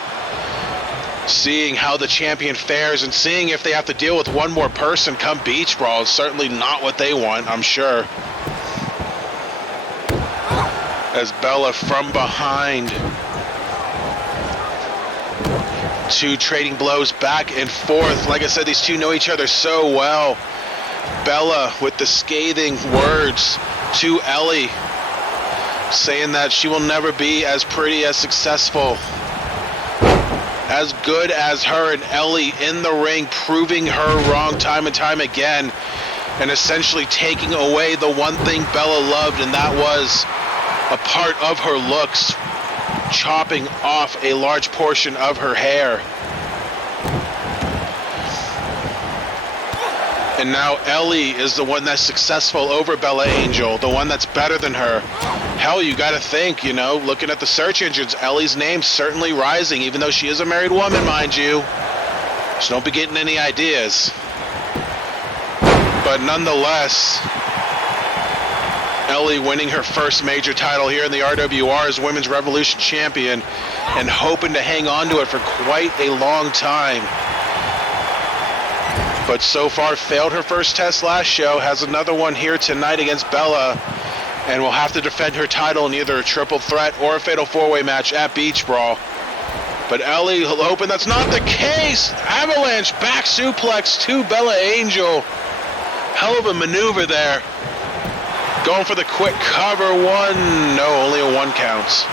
seeing how the champion fares and seeing if they have to deal with one more person come Beach Brawl is certainly not what they want, I'm sure. As Bella from behind, 2 trading blows back and forth. Like I said, these two know each other so well. Bella with the scathing words to Ellie, saying that she will never be as pretty, as successful, as good as her, and Ellie in the ring proving her wrong time and time again, and essentially taking away the one thing Bella loved, and that was a part of her looks, chopping off a large portion of her hair. And now Ellie is the one that's successful over Bella Angel, the one that's better than her. Hell, you gotta think, you know, looking at the search engines, Ellie's name's certainly rising, even though she is a married woman, mind you. So don't be getting any ideas. But nonetheless, Ellie winning her first major title here in the RWR as Women's Revolution Champion and hoping to hang on to it for quite a long time. But so far failed her first test last show, has another one here tonight against Bella, and will have to defend her title in either a triple threat or a fatal four-way match at Beach Brawl. But Ellie hoping that's not the case. Avalanche back suplex to Bella Angel. Hell of a maneuver there. Going for the quick cover. One. No, only a one counts.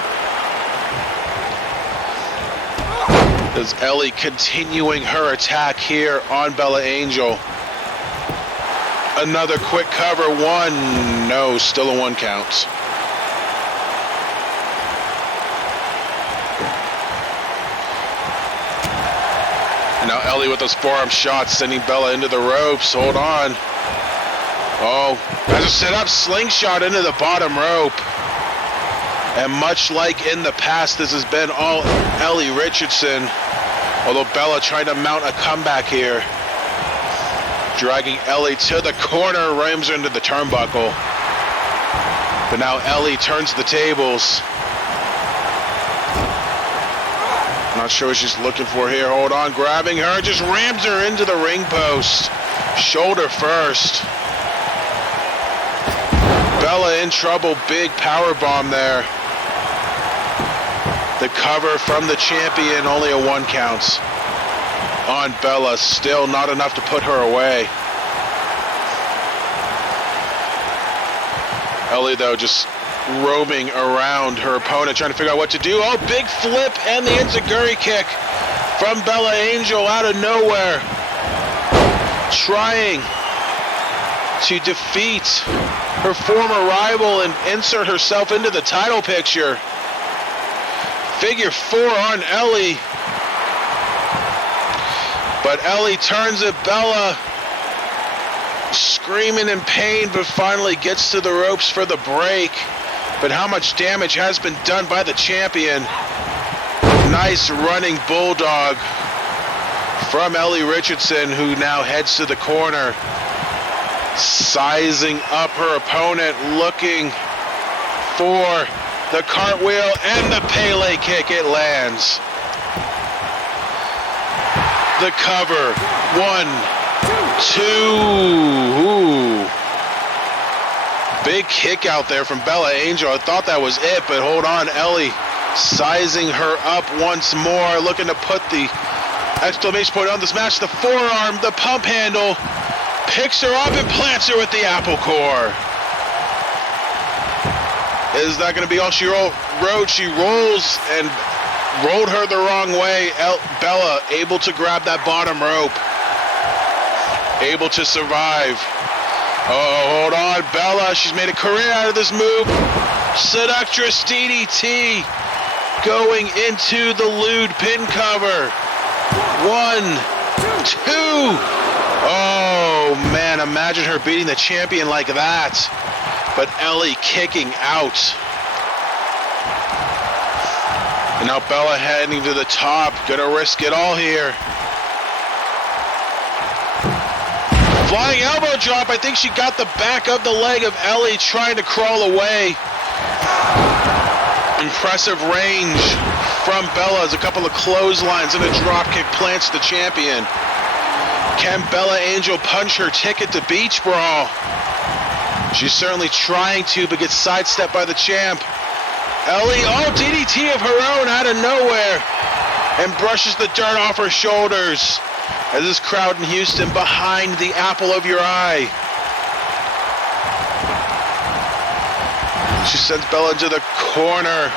As Ellie continuing her attack here on Bella Angel. Another quick cover. One. No, still a one count. And now Ellie with those forearm shots sending Bella into the ropes. Hold on. Oh, has a set up slingshot into the bottom rope. And much like in the past, this has been all Ellie Richardson. Although Bella trying to mount a comeback here. Dragging Ellie to the corner, rams her into the turnbuckle. But now Ellie turns the tables. Not sure what she's looking for here. Hold on, grabbing her, just rams her into the ring post. Shoulder first. Bella in trouble, big power bomb there. The cover from the champion, only a one count on Bella. Still not enough to put her away. Ellie, though, just roaming around her opponent, trying to figure out what to do. Oh, big flip and the enziguri kick from Bella Angel out of nowhere. Trying to defeat her former rival and insert herself into the title picture. Figure four on Ellie. But Ellie turns it. Bella screaming in pain, but finally gets to the ropes for the break. But how much damage has been done by the champion? Nice running bulldog from Ellie Richardson, who now heads to the corner. Sizing up her opponent, looking for the cartwheel and the Pele kick. It lands. The cover. 1, 2. Ooh. Big kick out there from Bella Angel. I thought that was it, but hold on. Ellie sizing her up once more, looking to put the exclamation point on this match. The forearm, the pump handle. Picks her up and plants her with the apple core. Is that going to be all she wrote? She rolls and rolled her the wrong way. Bella able to grab that bottom rope. Able to survive. Oh, hold on. Bella, she's made a career out of this move. Seductress DDT going into the lewd pin cover. 1, 2. Oh, man, imagine her beating the champion like that. But Ellie kicking out. And now Bella heading to the top. Gonna risk it all here. Flying elbow drop. I think she got the back of the leg of Ellie trying to crawl away. Impressive range from Bella as a couple of clotheslines and a drop kick plants the champion. Can Bella Angel punch her ticket to Beach Brawl? She's certainly trying to, but gets sidestepped by the champ. Ellie, oh, DDT of her own out of nowhere. And brushes the dirt off her shoulders. As this crowd in Houston behind the apple of your eye. She sends Bella into the corner.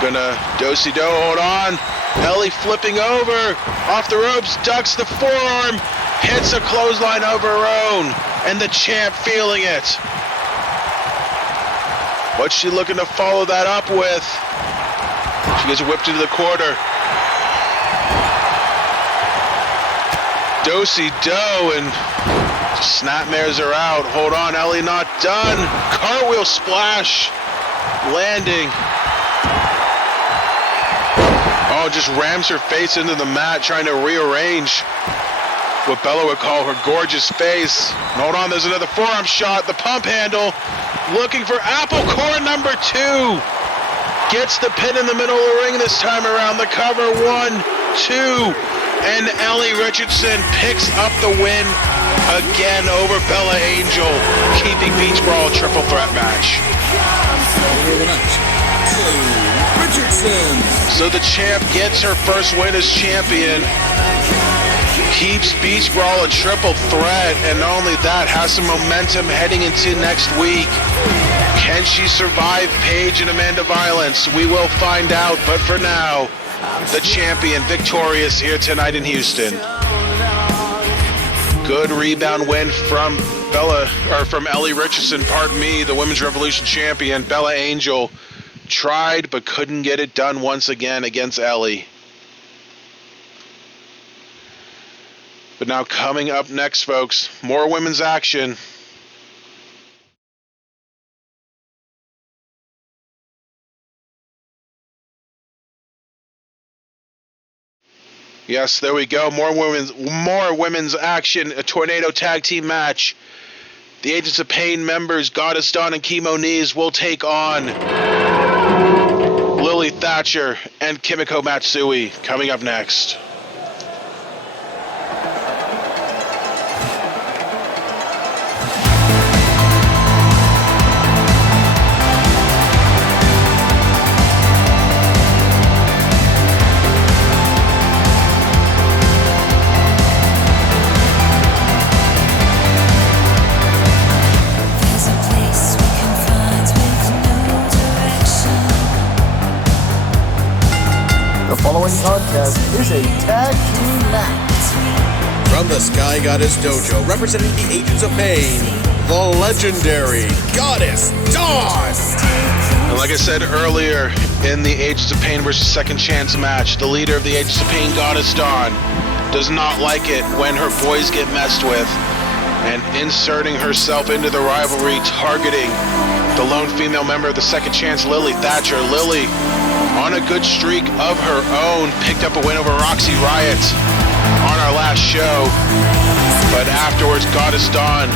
Gonna do-si-do, hold on. Ellie flipping over, off the ropes, ducks the forearm, hits a clothesline of her own, and the champ feeling it. What's she looking to follow that up with? She gets whipped into the corner. Do-si-do, and snapmares are out. Hold on, Ellie not done. Cartwheel splash. Landing. Oh, just rams her face into the mat, trying to rearrange what Bella would call her gorgeous face. And hold on, there's another forearm shot. The pump handle. Looking for apple core number 2. Gets the pin in the middle of the ring this time around. The cover, 1, 2. And Ellie Richardson picks up the win again over Bella Angel, keeping Beach Brawl a triple threat match. Ellie Richardson. So the champ gets her first win as champion, keeps Beach Brawl a triple threat, and not only that, has some momentum heading into next week. Can she survive Paige and Amanda Violence? We will find out, but for now, the champion victorious here tonight in Houston. Good rebound win from Ellie Richardson, pardon me, the Women's Revolution champion. Bella Angel tried but couldn't get it done once again against Ellie. But now coming up next, folks, more women's action. Yes, there we go. More women's action. A tornado tag team match. The Agents of Pain members, Goddess Dawn and Chemo Knees, will take on Lily Thatcher and Kimiko Matsui. Coming up next. The following contest is a tag team match. From the Sky Goddess Dojo, representing the Agents of Pain, the legendary Goddess Dawn. And like I said earlier, in the Agents of Pain versus Second Chance match, the leader of the Agents of Pain, Goddess Dawn, does not like it when her boys get messed with, and inserting herself into the rivalry, targeting the lone female member of the Second Chance, Lily Thatcher. Lily, on a good streak of her own, picked up a win over Roxy Riot on our last show, but afterwards Goddess Dawn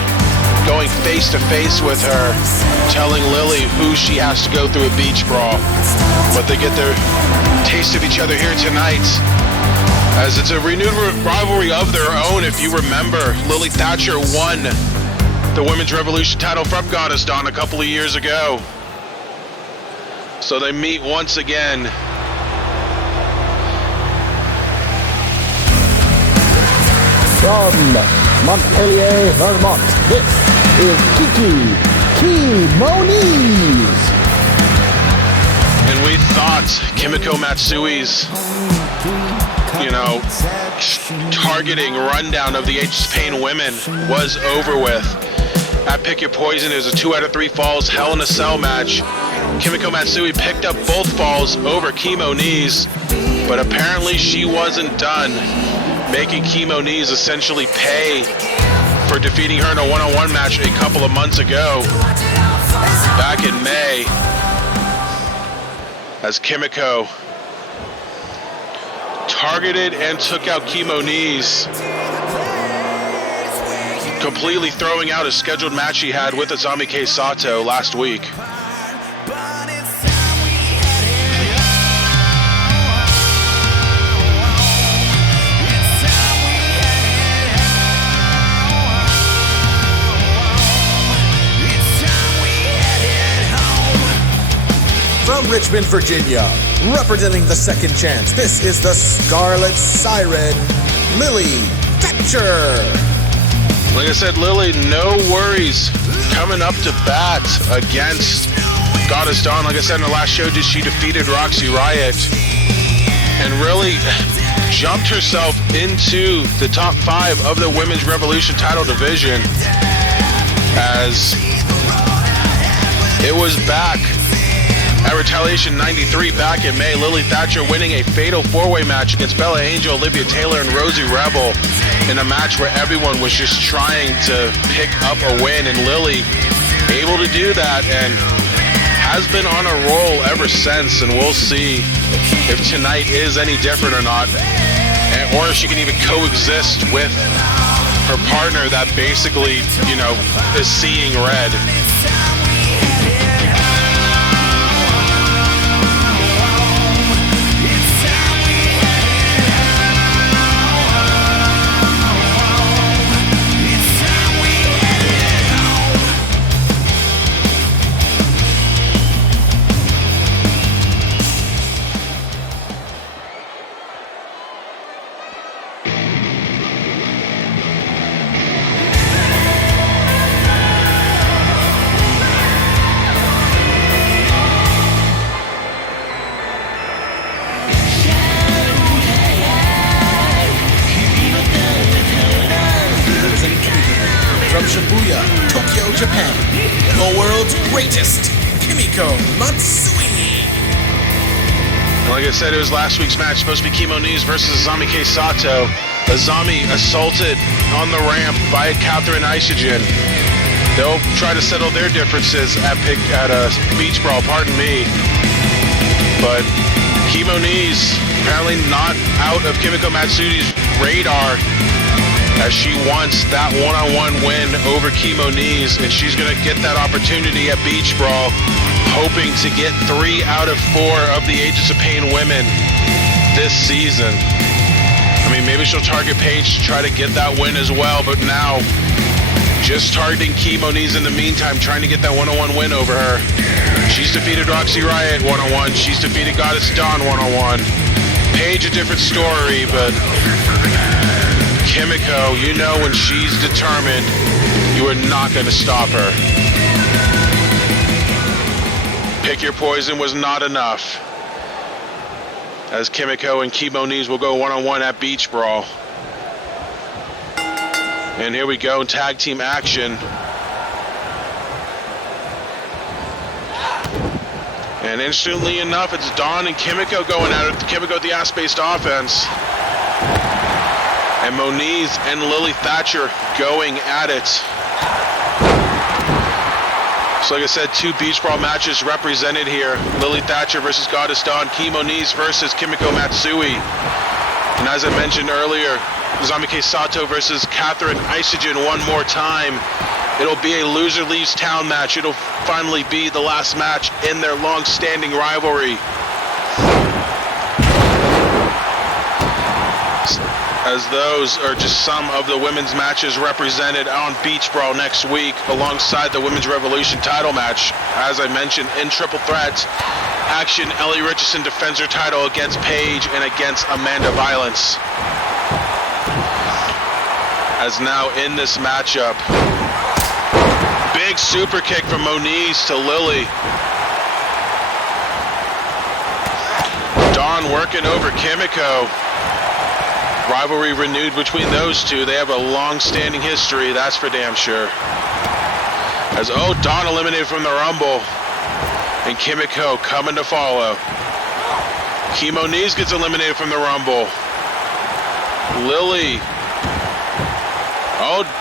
going face to face with her, telling Lily who she has to go through a beach brawl. But they get their taste of each other here tonight, as it's a renewed rivalry of their own. If you remember, Lily Thatcher won the Women's Revolution title from Goddess Dawn a couple of years ago. So they meet once again. From Montpellier, Vermont, this is Kiki Moniz. And we thought Kimiko Matsui's, targeting rundown of the Agents of Pain women was over with. At Pick Your Poison, it was a 2 out of 3 falls Hell in a Cell match. Kimiko Matsui picked up both falls over Chemo Knees, but apparently she wasn't done, making Chemo Knees essentially pay for defeating her in a one-on-one match a couple of months ago, back in May, as Kimiko targeted and took out Chemo Knees, completely throwing out a scheduled match he had with Azami K. Sato last week. From Richmond, Virginia, representing the Second Chance, this is the Scarlet Siren, Lily Thatcher. Like I said, Lily, no worries coming up to bat against Goddess Dawn. Like I said in the last show, she defeated Roxy Riot and really jumped herself into the top 5 of the Women's Revolution title division, as it was back at Retaliation 93 back in May. Lily Thatcher winning a fatal 4-way match against Bella Angel, Olivia Taylor, and Rosie Rebel. in a match where everyone was just trying to pick up a win, and Lily able to do that and has been on a roll ever since, and we'll see if tonight is any different or not, or if she can even coexist with her partner that basically, you know, is seeing red. From Shibuya, Tokyo, Japan, the world's greatest, Kimiko Matsui. Like I said, it was last week's match, supposed to be Kimoniz versus Azami K. Sato. Azami assaulted on the ramp by Catherine Isogen. They'll try to settle their differences at a beach brawl, pardon me. But Kimoniz apparently not out of Kimiko Matsui's radar, as she wants that one-on-one win over Kimoniz, and she's going to get that opportunity at Beach Brawl, hoping to get 3 out of 4 of the Agents of Pain women this season. I mean, maybe she'll target Paige to try to get that win as well, but now just targeting Kimoniz in the meantime, trying to get that one-on-one win over her. She's defeated Roxy Riot one-on-one. She's defeated Goddess Dawn one-on-one. Paige, a different story, but Kimiko, you know when she's determined, you are not going to stop her. Pick your poison was not enough, as Kimiko and Kimoniz will go one-on-one at Beach Brawl. And here we go, tag team action. And instantly enough, it's Dawn and Kimiko going at it. Kimiko with the ass-based offense. And Moniz and Lily Thatcher going at it. So like I said, 2 Beach Brawl matches represented here. Lily Thatcher versus Goddess Dawn. Kimoniz versus Kimiko Matsui. And as I mentioned earlier, Azami K. Sato versus Catherine Isogen one more time. It'll be a loser leaves town match. It'll finally be the last match in their long-standing rivalry. As those are just some of the women's matches represented on Beach Brawl next week, alongside the Women's Revolution title match. As I mentioned, in triple threat action, Ellie Richardson defends her title against Paige and against Amanda Violence. As now in this matchup, big super kick from Moniz to Lily. Dawn working over Kimiko. Rivalry renewed between those two. They have a long-standing history, that's for damn sure. As Dawn eliminated from the Rumble, and Kimiko coming to follow. Kimoniz gets eliminated from the Rumble. Lily,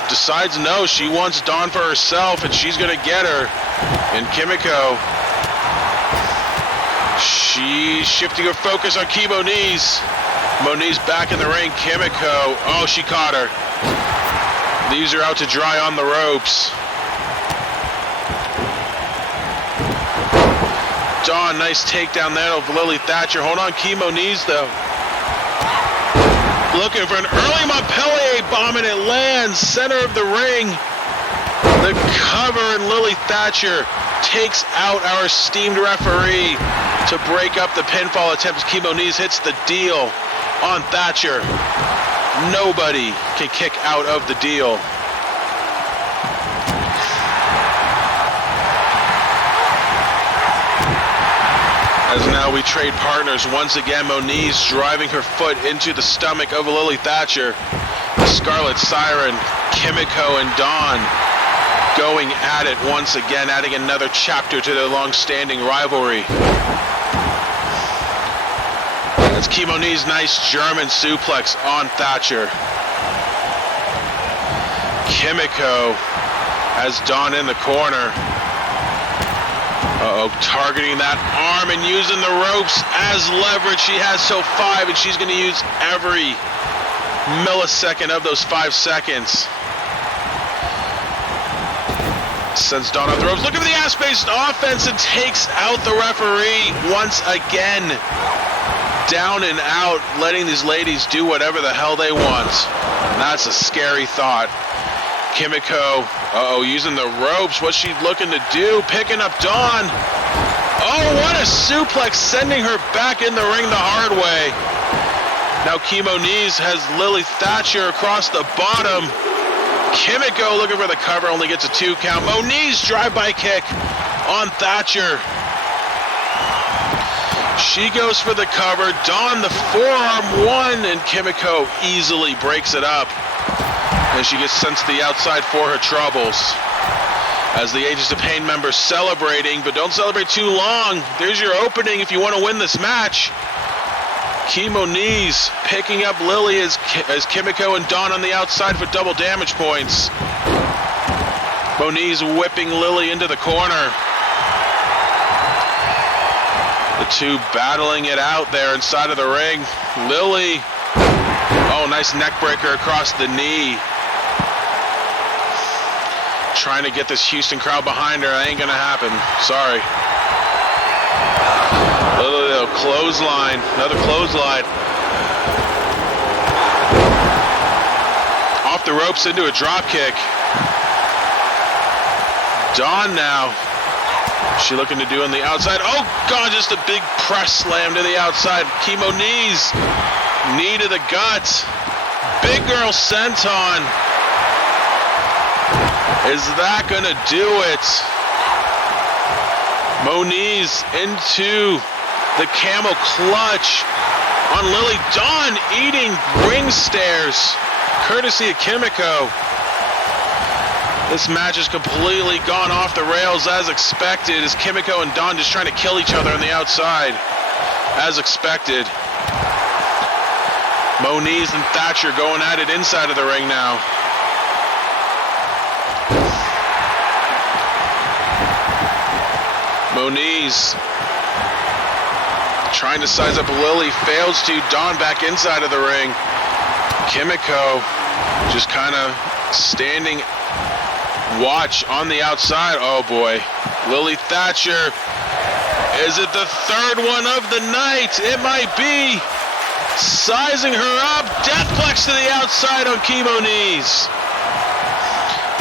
decides no, she wants Dawn for herself, and she's gonna get her. And Kimiko, she's shifting her focus on Kimoniz. Moniz back in the ring. Kimiko, she caught her. Leaves her out to dry on the ropes. Dawn, nice takedown there of Lily Thatcher. Hold on, Kimoniz though. Looking for an early Montpellier bomb, and it lands center of the ring. The cover, and Lily Thatcher takes out our esteemed referee to break up the pinfall attempt as Kimoniz hits the deal on Thatcher. Nobody can kick out of the deal. As now we trade partners once again. Moniz driving her foot into the stomach of Lily Thatcher. The Scarlet Siren, Kimiko, and Dawn going at it once again, adding another chapter to their long-standing rivalry. That's Kimoniz, nice German suplex on Thatcher. Kimiko has Dawn in the corner. Targeting that arm and using the ropes as leverage. She has so 5, and she's going to use every millisecond of those 5 seconds. Sends Dawn off the ropes, looking for the ass-based offense, and takes out the referee once again. Down and out, letting these ladies do whatever the hell they want. And that's a scary thought. Kimiko, using the ropes. What's she looking to do? Picking up Dawn. Oh, what a suplex, sending her back in the ring the hard way. Now Moniz has Lily Thatcher across the bottom. Kimiko looking for the cover, only gets a 2 count. Moniz drive-by kick on Thatcher. She goes for the cover. Dawn the forearm 1, and Kimiko easily breaks it up. And she gets sent to the outside for her troubles. As the Agents of Pain members celebrating, but don't celebrate too long. There's your opening if you want to win this match. Moniz picking up Lily as Kimiko and Dawn on the outside for double damage points. Moniz whipping Lily into the corner. The two battling it out there inside of the ring. Lily, nice neck breaker across the knee. Trying to get this Houston crowd behind her. Ain't gonna happen. Sorry. Clothesline. Another clothesline. Off the ropes into a drop kick. Dawn now. She looking to do on the outside. Oh God, just a big press slam to the outside. Moniz. Knee to the gut. Big girl senton. Is that gonna do it? Moniz into the camel clutch on Lily. Dawn eating ring stairs, courtesy of Kimiko. This match has completely gone off the rails as expected, as Kimiko and Dawn just trying to kill each other on the outside, as expected. Moniz and Thatcher going at it inside of the ring now. Moniz trying to size up Lily, fails to. Dawn back inside of the ring. Kimiko just kind of standing watch on the outside. Oh boy. Lily Thatcher. Is it the third one of the night? It might be. Sizing her up. Deathflex to the outside on Moniz.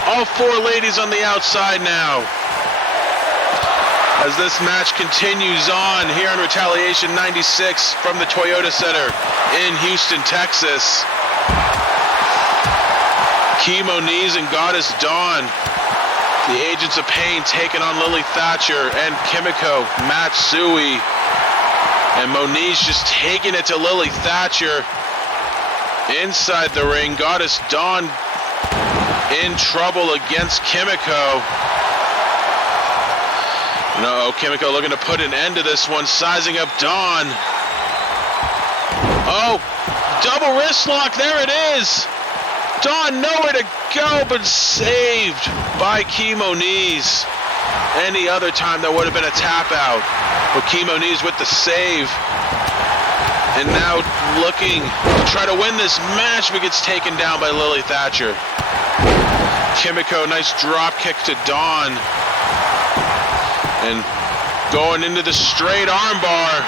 All 4 ladies on the outside now. As this match continues on here on Retaliation 96 from the Toyota Center in Houston, Texas. Moniz and Goddess Dawn, the Agents of Pain, taking on Lily Thatcher and Kimiko Matsui. And Moniz just taking it to Lily Thatcher inside the ring. Goddess Dawn in trouble against Kimiko. No, Kimiko looking to put an end to this one, sizing up Dawn. Oh, double wrist lock, there it is. Dawn nowhere to go, but saved by Moniz. Any other time there would have been a tap out, but Moniz with the save. And now looking to try to win this match, but gets taken down by Lily Thatcher. Kimiko, nice drop kick to Dawn. And going into the straight armbar.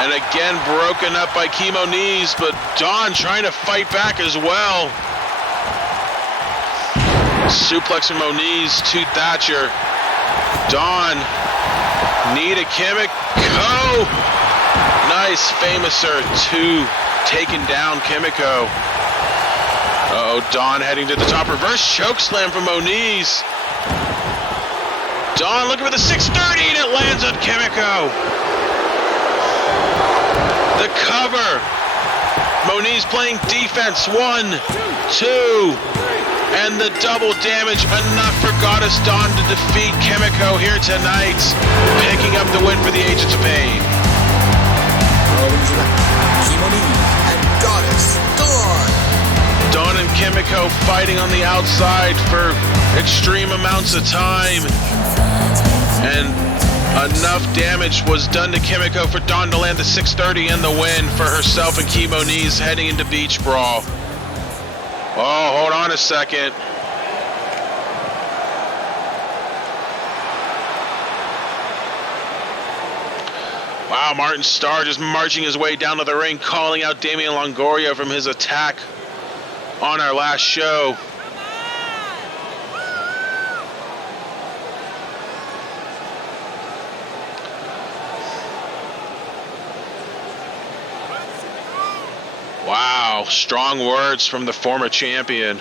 And again broken up by Moniz, but Dawn trying to fight back as well. Suplexing Moniz to Thatcher. Dawn, knee to Kimiko. Nice famouser to taking down Kimiko. Dawn heading to the top. Reverse chokeslam from Moniz. Dawn looking for the 630, and it lands on Kimiko. The cover. Moniz playing defense. 1, 2, and the double damage. Enough for Goddess Dawn to defeat Kimiko here tonight. Picking up the win for the Agents of Pain. Moniz and Goddess Dawn. Dawn and Kimiko Kimiko fighting on the outside for extreme amounts of time. And enough damage was done to Kimiko for Dawn to land the 630 and the win for herself and Chemo Knees heading into Beach Brawl. Oh, hold on a second. Wow, Martin Starr just marching his way down to the ring, calling out Damian Longoria from his attack on our last show. Wow, strong words from the former champion.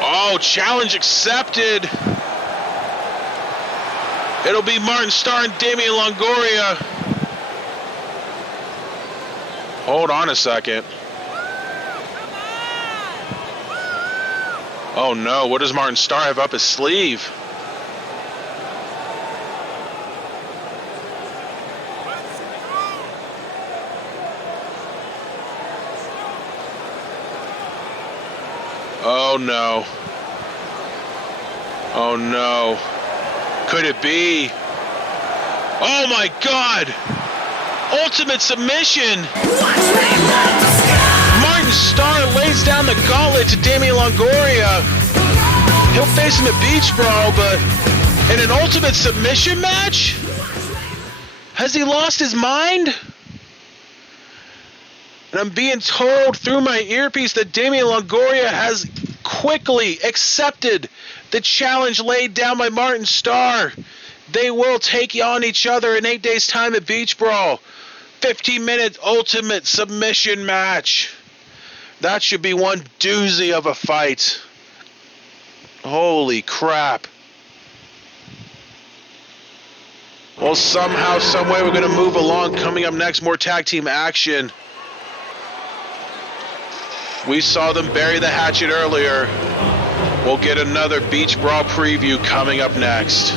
Oh, challenge accepted. It'll be Martin Starr and Damian Longoria. Hold on a second. Oh no, what does Martin Starr have up his sleeve? Oh no. Oh no. Could it be? Oh my God! Ultimate submission! Martin Starr lays down the gauntlet to Damian Longoria. He'll face him at Beach Brawl, but in an ultimate submission match? Has he lost his mind? And I'm being told through my earpiece that Damian Longoria has quickly accepted the challenge laid down by Martin Starr. They will take on each other in 8 days' time at Beach Brawl. 15-minute ultimate submission match. That should be one doozy of a fight. Holy crap. Well, somehow, someway, we're going to move along. Coming up next, more tag team action. We saw them bury the hatchet earlier. We'll get another Beach Brawl preview coming up next.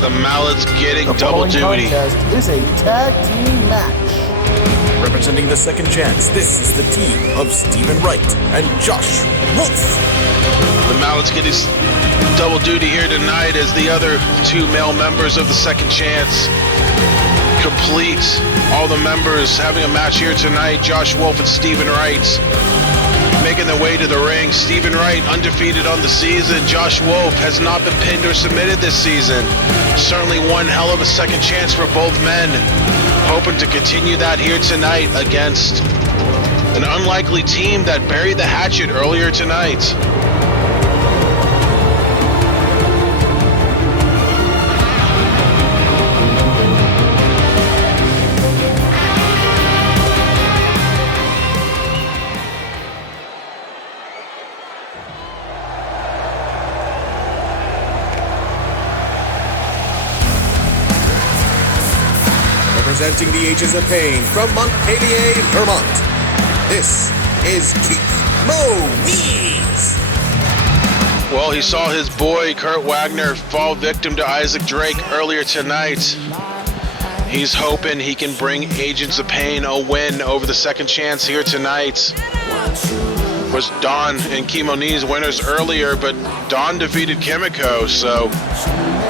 The Mallets getting double duty. Contest is a tag team match. Representing the second chance, this is the team of Stephen Wright and Josh Wolf. The Mallets getting double duty here tonight as the other two male members of the second chance complete. All the members having a match here tonight. Josh Wolf and Stephen Wright making their way to the ring. Stephen Wright undefeated on the season. Josh Wolf has not been pinned or submitted this season. Certainly one hell of a second chance for both men. Hoping to continue that here tonight against an unlikely team that buried the hatchet earlier tonight. Representing the Ages of Pain from Montpellier, Vermont, this is Keith Moniz. Well, he saw his boy Kurt Wagner fall victim to Isaac Drake earlier tonight. He's hoping he can bring Agents of Pain a win over the second chance here tonight. Was Dawn and Chemo Knees winners earlier, but Dawn defeated Kimiko, so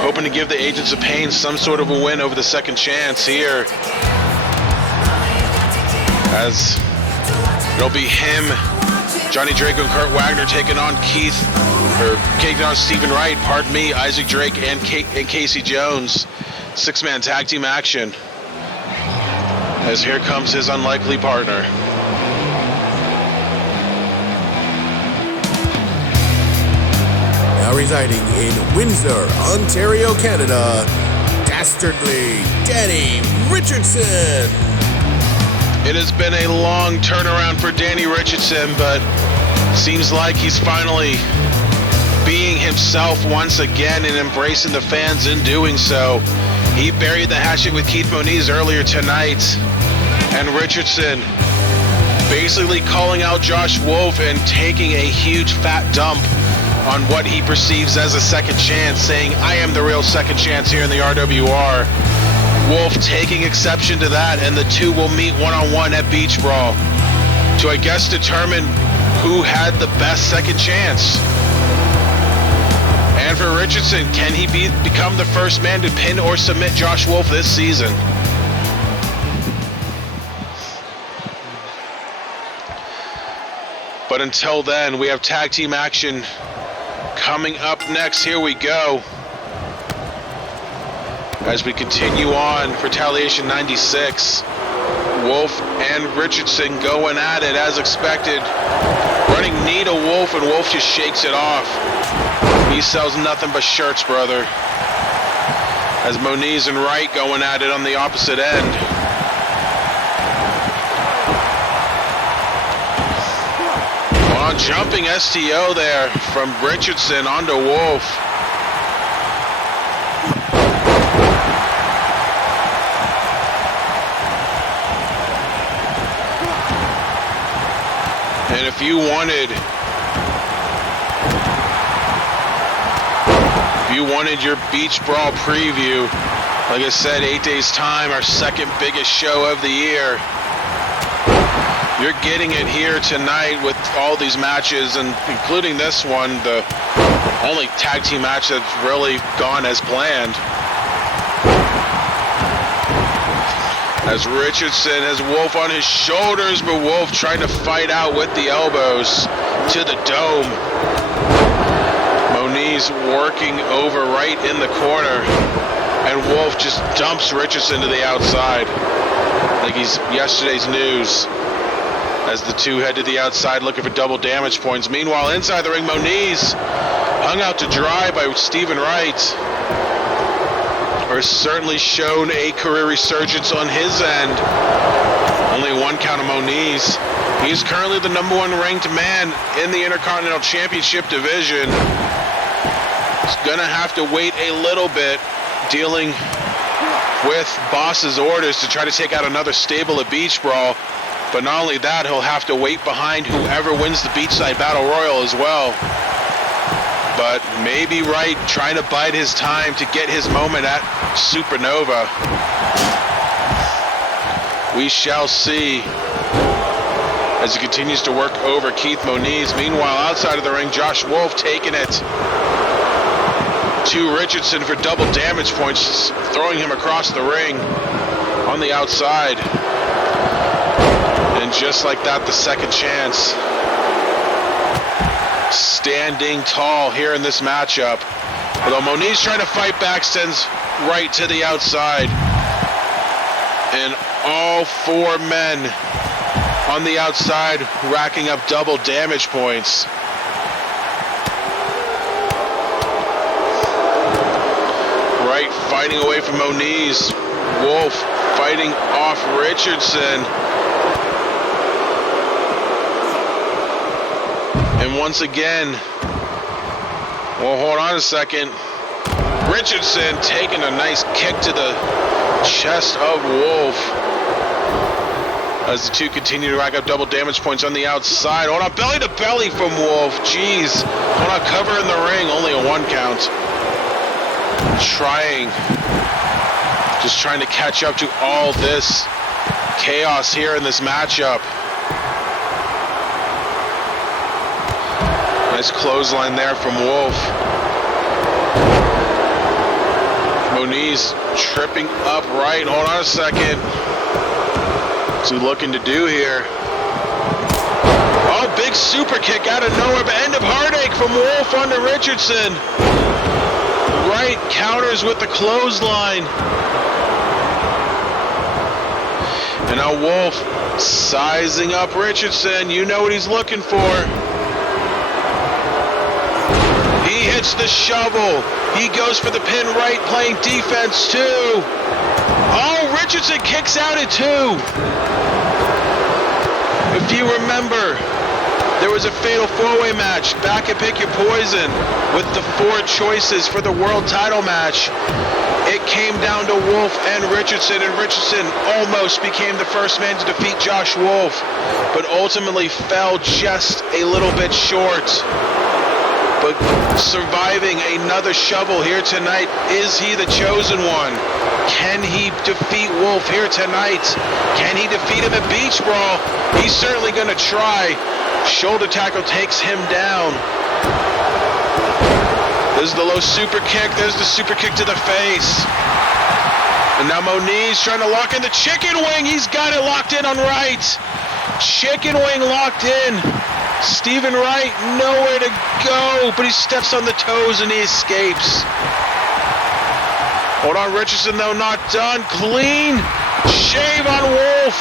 hoping to give the Agents of Pain some sort of a win over the second chance here. As it'll be him, Johnny Draco and Kurt Wagner taking on taking on Stephen Wright, pardon me, Isaac Drake and Casey Jones. Six-man tag team action. As here comes his unlikely partner. Now residing in Windsor, Ontario, Canada, Dastardly Danny Richardson. It has been a long turnaround for Danny Richardson, but seems like he's finally being himself once again and embracing the fans in doing so. He buried the hatchet with Keith Moniz earlier tonight, and Richardson basically calling out Josh Wolf and taking a huge fat dump on what he perceives as a second chance, saying, I am the real second chance here in the RWR. Wolf taking exception to that, and the two will meet one-on-one at Beach Brawl to, I guess, determine who had the best second chance. And for Richardson, can he become the first man to pin or submit Josh Wolf this season? But until then, we have tag team action coming up next. Here we go. As we continue on, Retaliation 96. Wolf and Richardson going at it as expected. Running knee to Wolf, and Wolf just shakes it off. He sells nothing but shirts, brother. As Moniz and Wright going at it on the opposite end. Oh, jumping STO there from Richardson onto Wolf. And if you wanted your Beach Brawl preview, like I said, 8 days time, our second biggest show of the year, you're getting it here tonight with all these matches, and including this one, the only tag team match that's really gone as planned. As Richardson has Wolf on his shoulders, but Wolf trying to fight out with the elbows to the dome. Moniz working over right in the corner, and Wolf just dumps Richardson to the outside like he's yesterday's news, as the two head to the outside looking for double damage points. Meanwhile, inside the ring, Moniz hung out to dry by Stephen Wright. Or certainly shown a career resurgence on his end. Only one count of Moniz. He's currently the #1 ranked man in the Intercontinental Championship division. He's gonna have to wait a little bit, dealing with boss's orders to try to take out another stable at Beach Brawl. But not only that, he'll have to wait behind whoever wins the Beachside Battle Royal as well. But maybe Wright trying to bide his time to get his moment at Supernova. We shall see as he continues to work over Keith Moniz. Meanwhile, outside of the ring, Josh Wolf taking it to Richardson for double damage points, throwing him across the ring on the outside. And just like that, the second chance. Standing tall here in this matchup. Although Moniz trying to fight back, sends Wright to the outside. And all four men on the outside racking up double damage points. Wright fighting away from Moniz. Wolf fighting off Richardson. And once again, well, hold on a second. Richardson taking a nice kick to the chest of Wolf. As the two continue to rack up double damage points on the outside. Hold on, belly to belly from Wolf. Jeez. Hold on, cover in the ring. Only a 1 count. Just trying to catch up to all this chaos here in this matchup. Nice clothesline there from Wolf. Moniz tripping up right. Hold on a second. What's he looking to do here? Oh, big super kick out of nowhere, but end of heartache from Wolf onto Richardson. Wright counters with the clothesline. And now Wolf sizing up Richardson. You know what he's looking for. He hits the shovel. He goes for the pin right, playing defense too. Oh, Richardson kicks out at 2. If you remember, there was a fatal 4-way match back at Pick Your Poison with the 4 choices for the world title match. It came down to Wolf and Richardson almost became the first man to defeat Josh Wolf, but ultimately fell just a little bit short. But surviving another shovel here tonight, is he the chosen one? Can he defeat Wolf here tonight? Can he defeat him at Beach Brawl? He's certainly going to try. Shoulder tackle takes him down. There's the low super kick. There's the super kick to the face. And now Moniz trying to lock in the chicken wing. He's got it locked in on Wright. Chicken wing locked in. Stephen Wright nowhere to go, but he steps on the toes and he escapes. Hold on, Richardson though, not done. Clean shave on Wolf.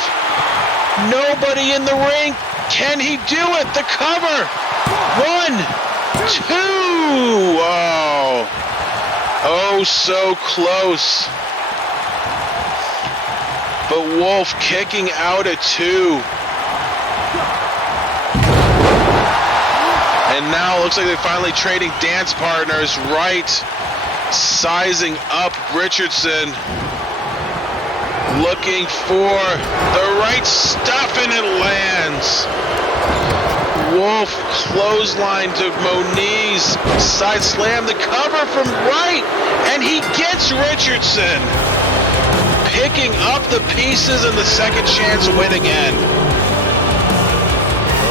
Nobody in the ring. Can he do it? The cover. 1, 2. Oh, so close. But Wolf kicking out at 2. And now it looks like they're finally trading dance partners. Wright sizing up Richardson. Looking for the right stuff and it lands. Wolf clothesline to Moniz. Side slam, the cover from Wright. And he gets Richardson. Picking up the pieces and the second chance win again.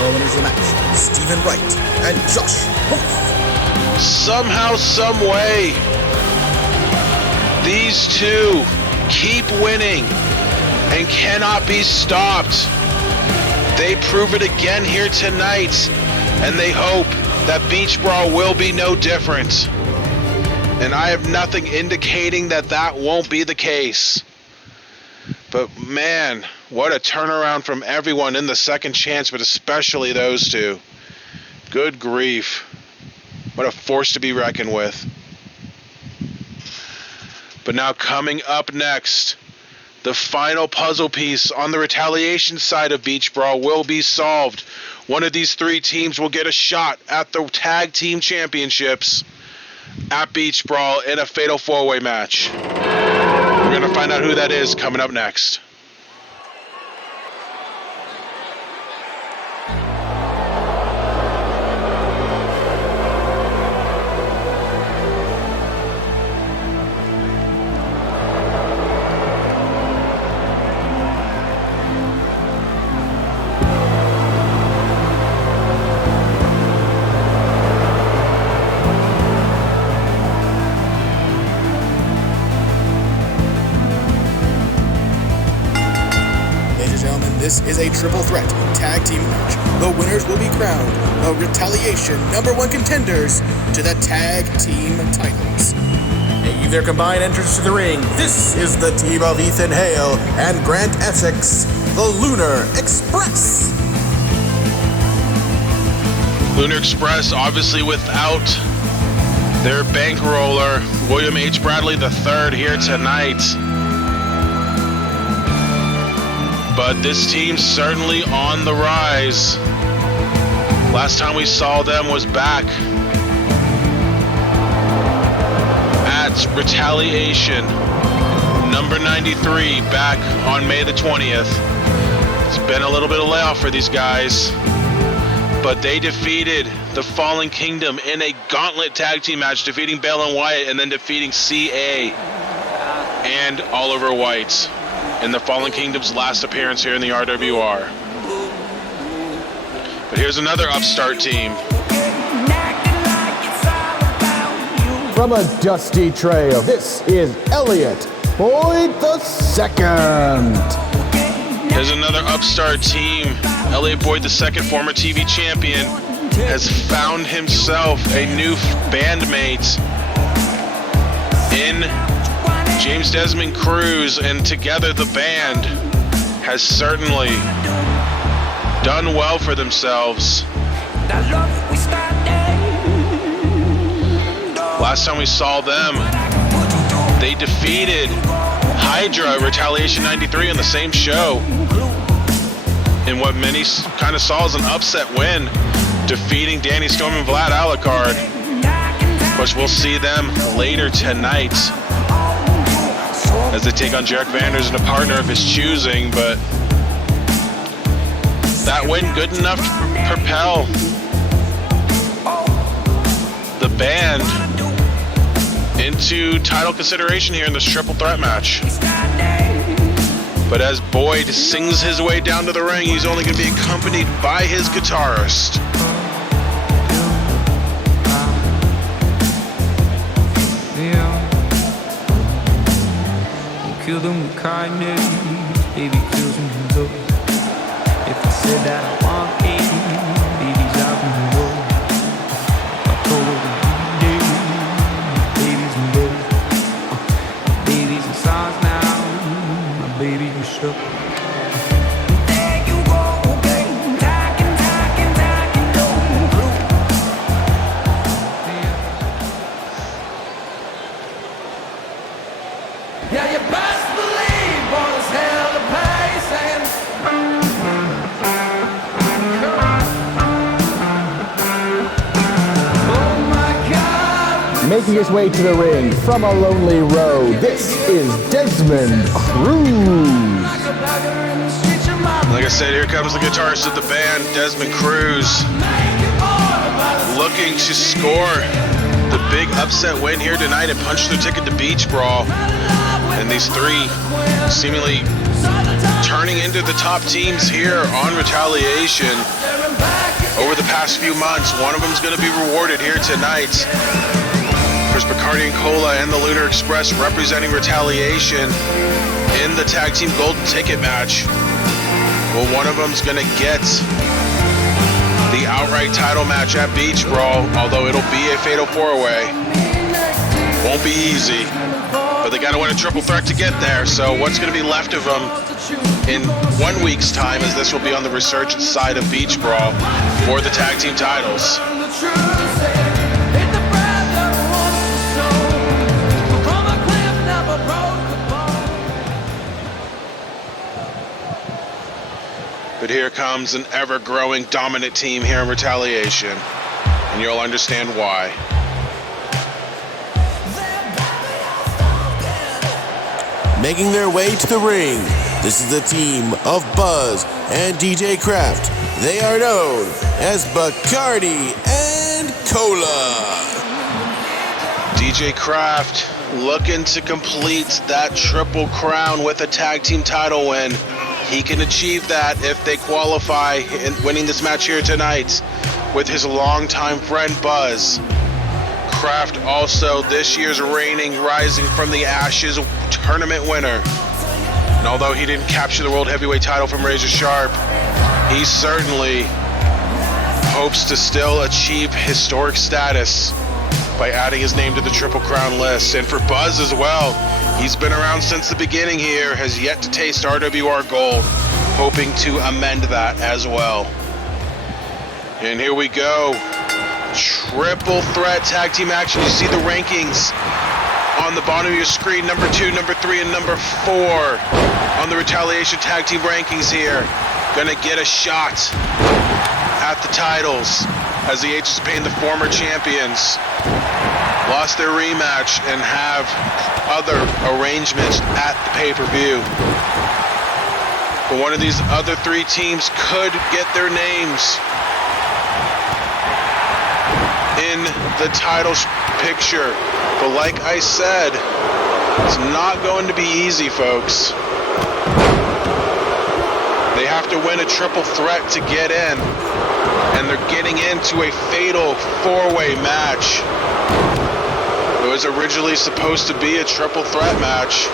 Winners of the match, Stephen Wright and Josh Wolf. Somehow, some way, these two keep winning and cannot be stopped. They prove it again here tonight, and they hope that Beach Brawl will be no different. And I have nothing indicating that that won't be the case. But man, what a turnaround from everyone in the second chance, but especially those two. Good grief. What a force to be reckoned with. But now coming up next, the final puzzle piece on the Retaliation side of Beach Brawl will be solved. One of these 3 teams will get a shot at the Tag Team Championships at Beach Brawl in a fatal 4-way match. We're going to find out who that is coming up next. This is a triple threat tag team match. The winners will be crowned the Retaliation #1 contenders to the tag team titles. Making their combined entrance to the ring, this is the team of Ethan Hale and Grant Essex, the Lunar Express. Lunar Express obviously without their bankroller, William H. Bradley III here tonight. But this team's certainly on the rise. Last time we saw them was back at Retaliation number 93 back on May the 20th. It's been a little bit of layoff for these guys, but they defeated the Fallen Kingdom in a gauntlet tag team match, defeating Bale and Wyatt and then defeating CA and Oliver White in the Fallen Kingdom's last appearance here in the RWR. But here's another upstart team. From a dusty trail, this is Elliot Boyd II. Here's another upstart team. Elliot Boyd II, former TV champion, has found himself a new bandmate in James Desmond Cruz, and together the band has certainly done well for themselves. Last time we saw them, they defeated RWR Retaliation 93 on the same show in what many kind of saw as an upset win, defeating Danny Storm and Vlad Alucard. Which we'll see them later tonight as they take on Jarek Vanders and a partner of his choosing, but that win good enough to propel the band into title consideration here in this triple threat match. But as Boyd sings his way down to the ring, he's only going to be accompanied by his guitarist. Kill them with kindness, baby kills them with love. If I said that I want it, baby's out in the world. I told her the baby's in love. My baby's in size now, my baby is shook. There you go, okay, talking, no blue. Yeah, you best believe what is hell to pay, saying oh my God. Making his way to the ring from a lonely road, this is Desmond Cruz. Like I said, here comes the guitarist of the band, Desmond Cruz, looking to score the big upset win here tonight and punch their ticket to Beach Brawl. And these three seemingly turning into the top teams here on Retaliation over the past few months. One of them is going to be rewarded here tonight. Chris Bacardi and Cola and the Lunar Express representing Retaliation in the Tag Team Golden Ticket match. Well, one of them is going to get the outright title match at Beach Brawl, although it'll be a fatal four-way. Won't be easy, but they got to win a triple threat to get there. So what's going to be left of them in 1 week's time, as this will be on the Resurgence side of Beach Brawl for the tag team titles. But here comes an ever-growing dominant team here in Retaliation, and you'll understand why. Making their way to the ring, this is the team of Buzz and DJ Kraft. They are known as Bacardi and Cola. DJ Kraft looking to complete that triple crown with a tag team title win. He can achieve that if they qualify in winning this match here tonight with his longtime friend Buzz. Kraft also this year's reigning Rising from the Ashes tournament winner. And although he didn't capture the World Heavyweight title from Razor Sharp, he certainly hopes to still achieve historic status by adding his name to the Triple Crown list. And for Buzz as well, he's been around since the beginning here, has yet to taste RWR Gold, hoping to amend that as well. And here we go. Triple threat tag team action. You see the rankings on the bottom of your screen. Number 2, number 3, and number 4 on the Retaliation tag team rankings here. Gonna get a shot at the titles as the Aces of Pain, the former champions, lost their rematch and have other arrangements at the pay-per-view. But one of these other 3 teams could get their names in the title picture. But like I said, it's not going to be easy, folks. They have to win a triple threat to get in, and they're getting into a fatal 4-way match. It was originally supposed to be a triple threat match,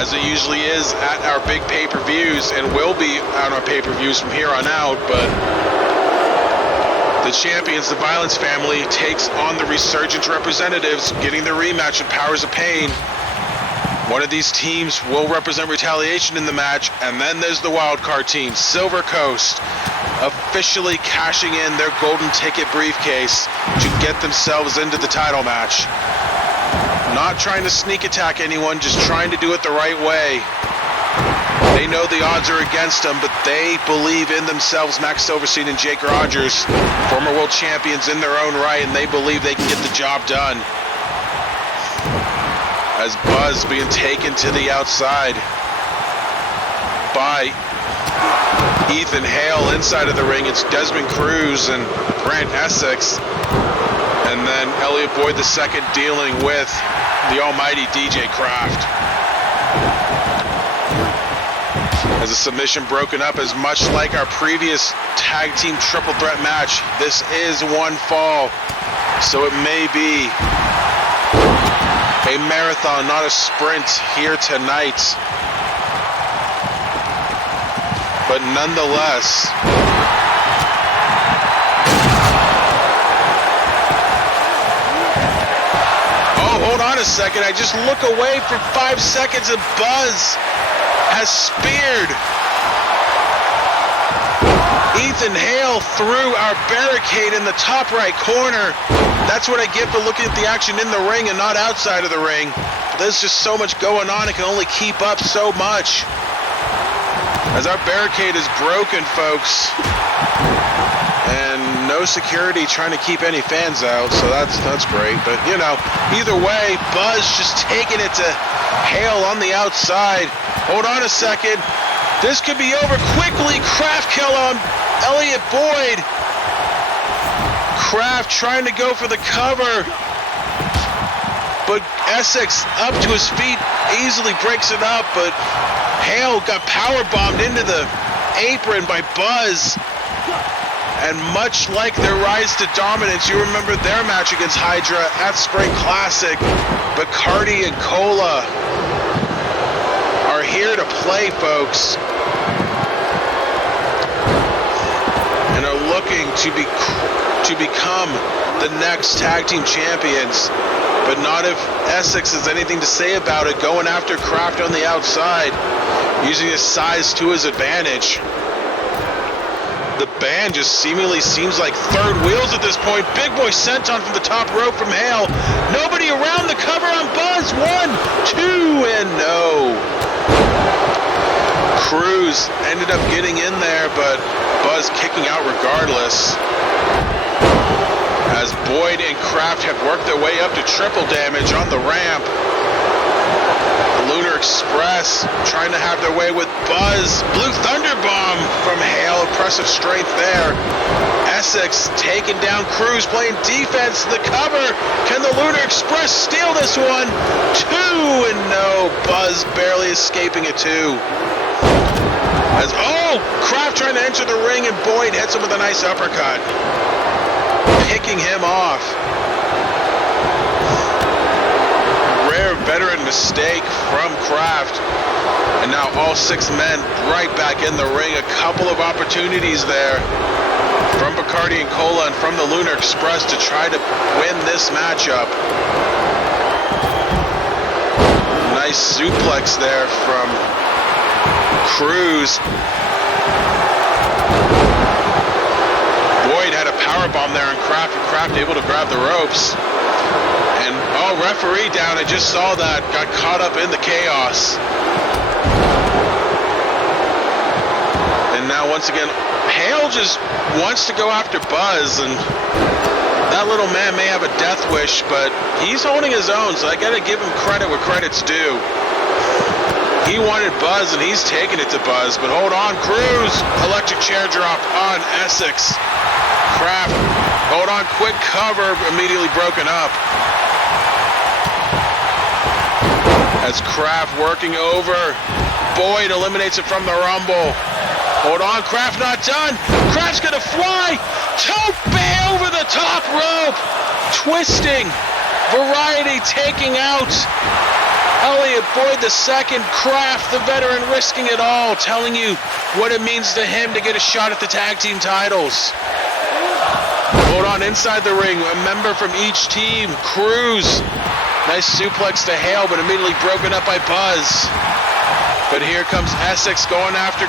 as it usually is at our big pay-per-views, and will be on our pay-per-views from here on out. But the champions, the Violence family, takes on the Resurgence representatives, getting their rematch of Powers of Pain. One of these teams will represent Retaliation in the match, and then there's the wild card team, Silver Coast, officially cashing in their golden ticket briefcase to get themselves into the title match. Not trying to sneak attack anyone, just trying to do it the right way. They know the odds are against them, but they believe in themselves. Max Silverstein and Jake Rogers, former world champions in their own right, and they believe they can get the job done. As Buzz being taken to the outside by Ethan Hale inside of the ring. It's Desmond Cruz and Grant Essex. And then Elliot Boyd II dealing with the almighty DJ Kraft. As a submission broken up, as much like our previous tag team triple threat match, this is one fall. So it may be a marathon, not a sprint here tonight. But nonetheless, oh, hold on a second. I just look away for 5 seconds and Buzz has speared Ethan Hale through our barricade in the top right corner. That's what I get for looking at the action in the ring and not outside of the ring. There's just so much going on, it can only keep up so much. As our barricade is broken, folks. And no security trying to keep any fans out, so that's great. But, you know, either way, Buzz just taking it to Hale on the outside. Hold on a second. This could be over quickly. Kraft kill on Elliot Boyd. Kraft trying to go for the cover. But Essex up to his feet, easily breaks it up, but Hale got power bombed into the apron by Buzz. And much like their rise to dominance, you remember their match against Hydra at Spring Classic. Bacardi and Cola are here to play, folks. And are looking to become the next tag team champions. But not if Essex has anything to say about it, going after Kraft on the outside, using his size to his advantage. The band just seemingly seems like third wheels at this point. Big Boy senton from the top rope from Hale. Nobody around, the cover on Buzz. 1, 2, and no. Cruz ended up getting in there, but Buzz kicking out regardless. As Boyd and Kraft have worked their way up to triple damage on the ramp. The Lunar Express trying to have their way with Buzz. Blue Thunder Bomb from Hale. Impressive strength there. Essex taking down Cruz, playing defense. The cover. Can the Lunar Express steal this one? 2, and no. Buzz barely escaping it too. As, Kraft trying to enter the ring, and Boyd hits him with a nice uppercut, picking him off. Rare veteran mistake from Kraft. And now all 6 men right back in the ring. A couple of opportunities there from Bacardi and Cola and from the Lunar Express to try to win this matchup. Nice suplex there from Cruz. Boyd had a powerbomb there on Kraft, and Kraft able to grab the ropes. And, referee down, I just saw that, got caught up in the chaos. And now once again, Hale just wants to go after Buzz, and that little man may have a death wish, but he's holding his own, so I gotta give him credit where credit's due. He wanted Buzz, and he's taking it to Buzz. But hold on, Cruz. Electric chair drop on Essex. Kraft, hold on, quick cover, immediately broken up. As Kraft working over. Boyd eliminates it from the Rumble. Hold on, Kraft not done. Kraft's gonna fly. Tope over the top rope. Twisting. Variety taking out Elliot Boyd II, Kraft, the veteran, risking it all, telling you what it means to him to get a shot at the tag team titles. Hold on, inside the ring, a member from each team, Cruz, Nice suplex to Hale, but immediately broken up by Buzz. But here comes Essex going after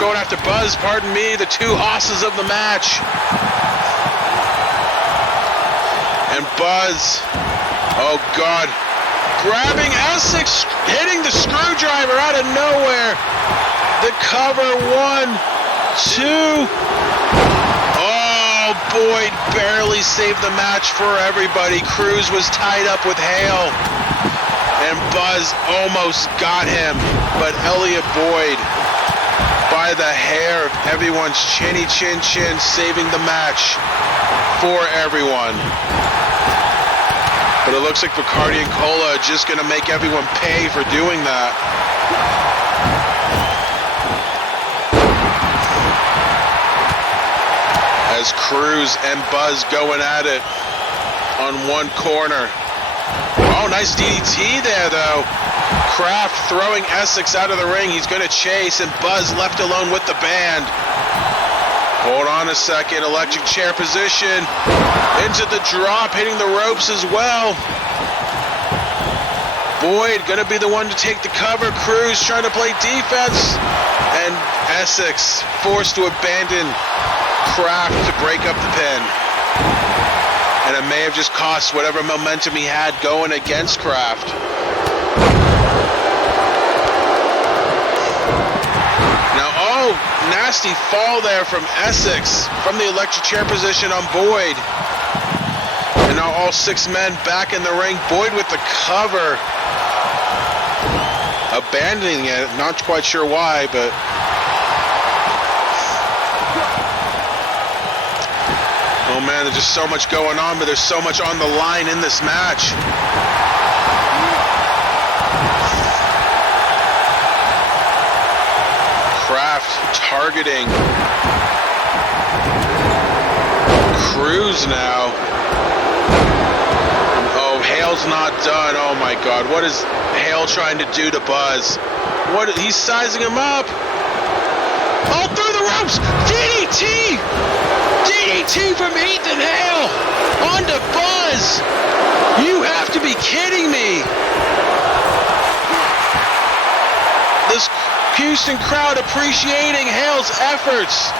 going after Buzz, pardon me, the two hosses of the match. And Buzz, oh God, grabbing Essex, hitting the screwdriver out of nowhere. The cover, 1, 2. Oh, Boyd barely saved the match for everybody. Cruz was tied up with Hale. And Buzz almost got him, but Elliot Boyd, by the hair of everyone's chinny chin chin, saving the match for everyone. But it looks like Bacardi and Cola are just going to make everyone pay for doing that. As Cruz and Buzz going at it on one corner. Oh, nice DDT there, though. Kraft throwing Essex out of the ring. He's going to chase, and Buzz left alone with the band. Hold on a second. Electric chair position. Into the drop, hitting the ropes as well. Boyd going to be the one to take the cover. Cruz trying to play defense. And Essex forced to abandon Kraft to break up the pin. And it may have just cost whatever momentum he had going against Kraft. Now, oh, nasty fall there from Essex from the electric chair position on Boyd. And now all 6 men back in the ring. Boyd with the cover. Abandoning it. Not quite sure why, but... Oh man, there's just so much going on, but there's so much on the line in this match. Kraft targeting Cruz now. Oh, Hale's not done. Oh my God, what is Hale trying to do to Buzz? He's sizing him up. All through the ropes. DDT! DDT from Ethan Hale onto Buzz. You have to be kidding me. This Houston crowd appreciating Hale's efforts.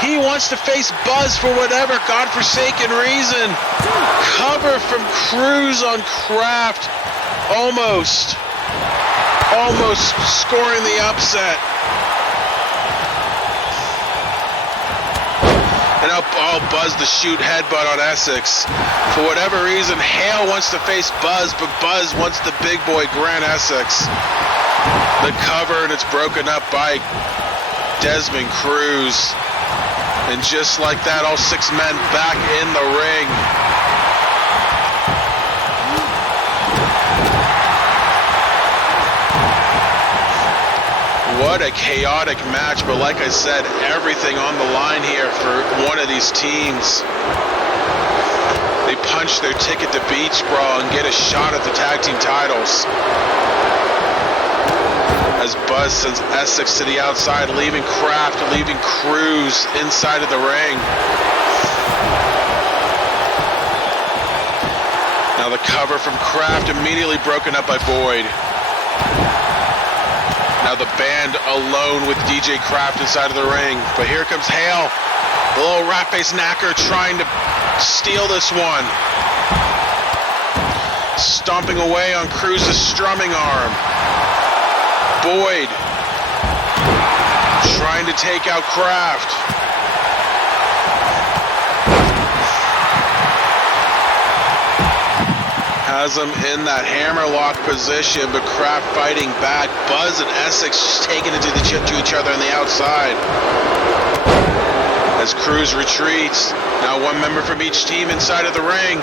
He wants to face Buzz for whatever godforsaken reason. Cover from Cruz on Kraft. Almost scoring the upset. And now Buzz the shoot headbutt on Essex. For whatever reason, Hale wants to face Buzz, but Buzz wants the big boy Grant Essex. The cover, and it's broken up by Desmond Cruz. And just like that, all 6 men back in the ring. What a chaotic match, but like I said, everything on the line here for one of these teams. They punch their ticket to Beach Brawl and get a shot at the tag team titles. As Buzz sends Essex to the outside, leaving Kraft, leaving Cruz inside of the ring. Now the cover from Kraft immediately broken up by Boyd. Now the band alone with DJ Kraft inside of the ring. But here comes Hale. The little rat-faced knacker trying to steal this one. Stomping away on Cruz's strumming arm. Boyd trying to take out Kraft. Has him in that hammerlock position, but Kraft fighting back. Buzz and Essex just taking it to each other on the outside. As Cruz retreats, now one member from each team inside of the ring.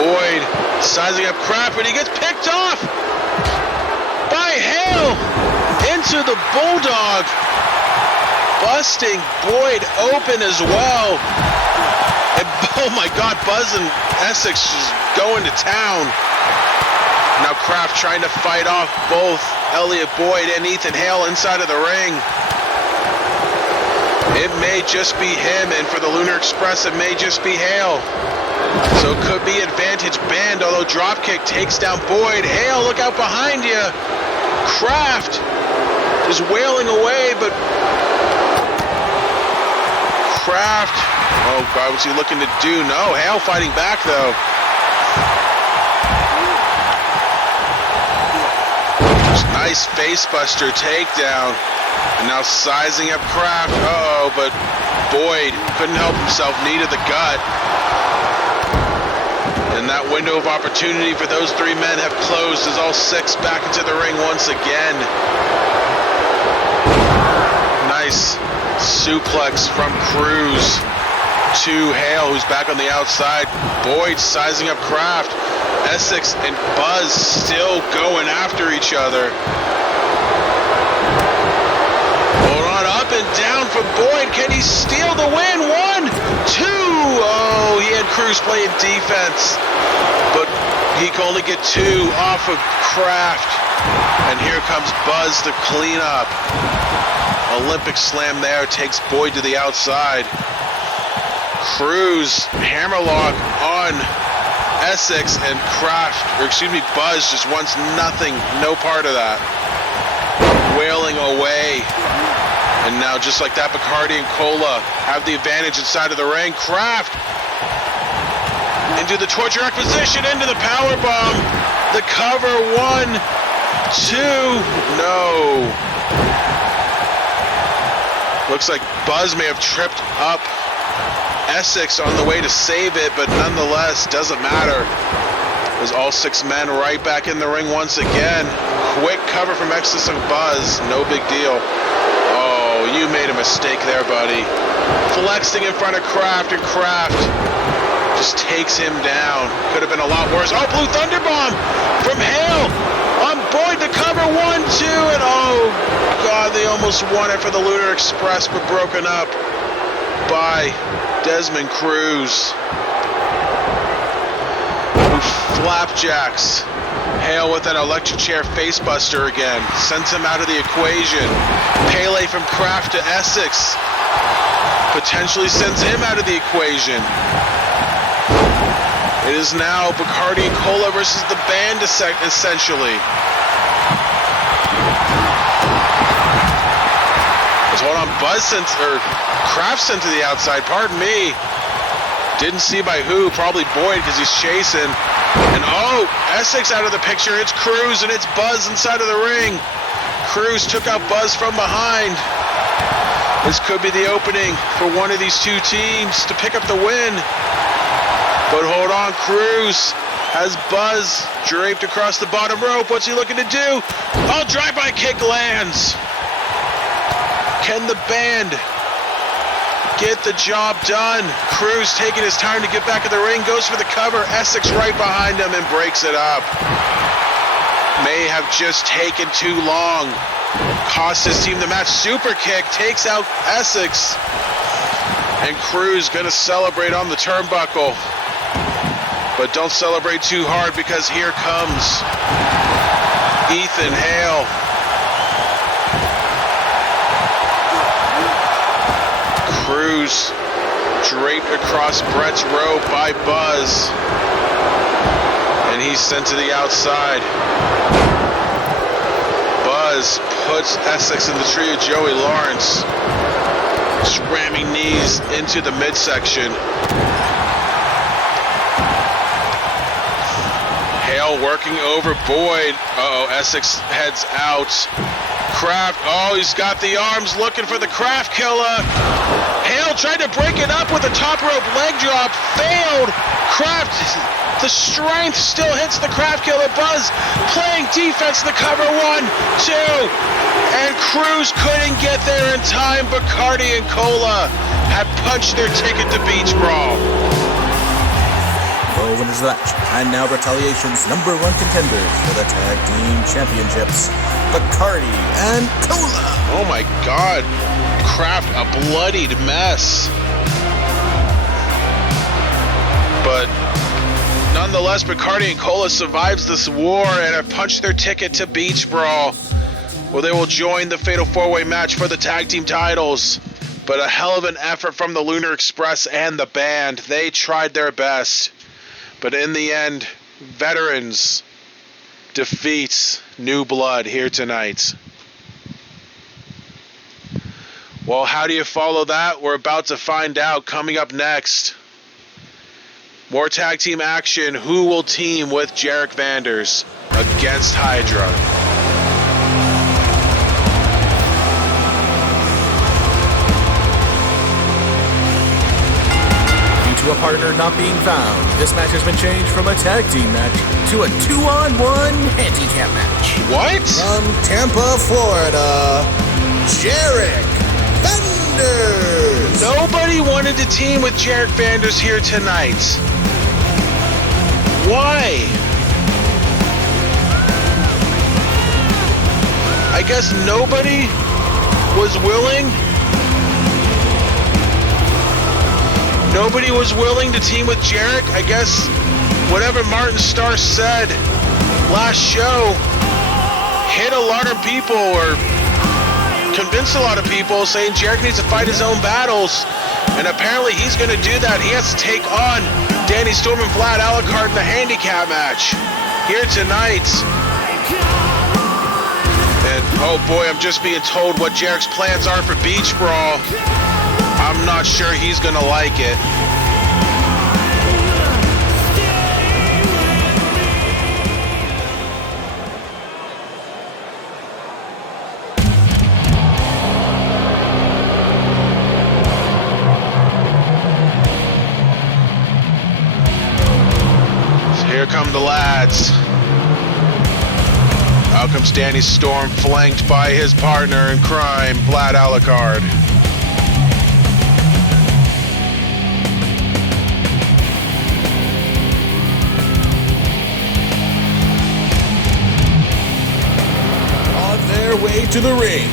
Boyd sizing up Kraft, but he gets picked off by Hale into the Bulldog, busting Boyd open as well. And, oh my God, Buzz and Essex just going to town. Now Kraft trying to fight off both Elliot Boyd and Ethan Hale inside of the ring. It may just be him, and for the Lunar Express, it may just be Hale. So it could be advantage banned, although dropkick takes down Boyd. Hale, look out behind you. Kraft is wailing away, but Kraft, oh God, what's he looking to do? No, Hale fighting back though. Nice facebuster takedown. And now sizing up Kraft. Uh-oh, but Boyd couldn't help himself, needed the gut. And that window of opportunity for those three men have closed as all six back into the ring once again. Nice suplex from Cruz to Hale, who's back on the outside. Boyd sizing up Kraft. Essex and Buzz still going after each other. Hold on, up and down for Boyd. Can he steal the win? 1, 2. Oh, he had Cruz playing defense, but he can only get 2 off of Kraft. And here comes Buzz to clean up. Olympic slam there, takes Boyd to the outside. Cruz hammerlock on Essex, and Kraft, or excuse me, Buzz just wants nothing, no part of that. Wailing away. And now just like that, Bacardi and Cola have the advantage inside of the ring. Kraft into the torture rack position, into the power bomb. The cover, 1, 2, no. Looks like Buzz may have tripped up Essex on the way to save it, but nonetheless, doesn't matter. As all 6 men right back in the ring once again. Quick cover from Essex and Buzz, no big deal. Oh, you made a mistake there, buddy. Flexing in front of Kraft, and Kraft just takes him down. Could have been a lot worse. Oh, Blue Thunder Bomb from Hale on Boyd to cover, 1, 2, and oh God, they almost won it for the Lunar Express, but broken up by Desmond Cruz, who flapjacks Hale with that electric chair facebuster again, sends him out of the equation. Pele from Kraft to Essex potentially sends him out of the equation. It is now Bacardi and Cola versus the band, essentially. Hold on, Buzz sent, or Kraft sent to the outside, pardon me. Didn't see by who, probably Boyd because he's chasing. And oh, Essex out of the picture. It's Cruz and it's Buzz inside of the ring. Cruz took out Buzz from behind. This could be the opening for one of these two teams to pick up the win. But hold on, Cruz has Buzz draped across the bottom rope. What's he looking to do? Oh, drive-by kick lands. Can the band get the job done? Cruz taking his time to get back in the ring, goes for the cover. Essex right behind him and breaks it up. May have just taken too long. Cost his team the match. Super kick takes out Essex. And Cruz gonna celebrate on the turnbuckle. But don't celebrate too hard because here comes Ethan Hale. Cruz draped across Brett's rope by Buzz. And he's sent to the outside. Buzz puts Essex in the tree of Joey Lawrence. Just ramming knees into the midsection. Hale working over Boyd. Uh-oh, Essex heads out. Kraft, oh, he's got the arms looking for the Kraft killer. Hale tried to break it up with a top rope leg drop, failed. Kraft, the strength still hits the Kraft killer. Buzz playing defense in the cover, 1, 2. And Cruz couldn't get there in time. Bacardi and Cola had punched their ticket to Beach Brawl. The winners of the match, and now Retaliation's #1 contenders for the Tag Team Championships, Bacardi and Cola. Oh my God, Kraft, a bloodied mess. But nonetheless, Bacardi and Cola survives this war and have punched their ticket to Beach Brawl, where they will join the Fatal 4-Way match for the Tag Team titles. But a hell of an effort from the Lunar Express and the band. They tried their best. But in the end, Veterans defeats New Blood here tonight. Well, how do you follow that? We're about to find out coming up next. More tag team action. Who will team with Jarek Vanders against Hydra? Due to a partner not being found, this match has been changed from a tag team match to a 2-on-1 handicap match. What? From Tampa, Florida, Jarek Vanders. Nobody wanted to team with Jarek Vanders here tonight. Why? I guess nobody was willing. Nobody was willing to team with Jarek. I guess whatever Martin Starr said last show hit a lot of people or convinced a lot of people, saying Jarek needs to fight his own battles. And apparently he's going to do that. He has to take on Danny Storm and Vlad Alucard in the handicap match here tonight. And oh boy, I'm just being told what Jarek's plans are for Beach Brawl. I'm not sure he's going to like it. Here come the lads. Out comes Danny Storm, flanked by his partner in crime, Vlad Alucard. On their way to the ring,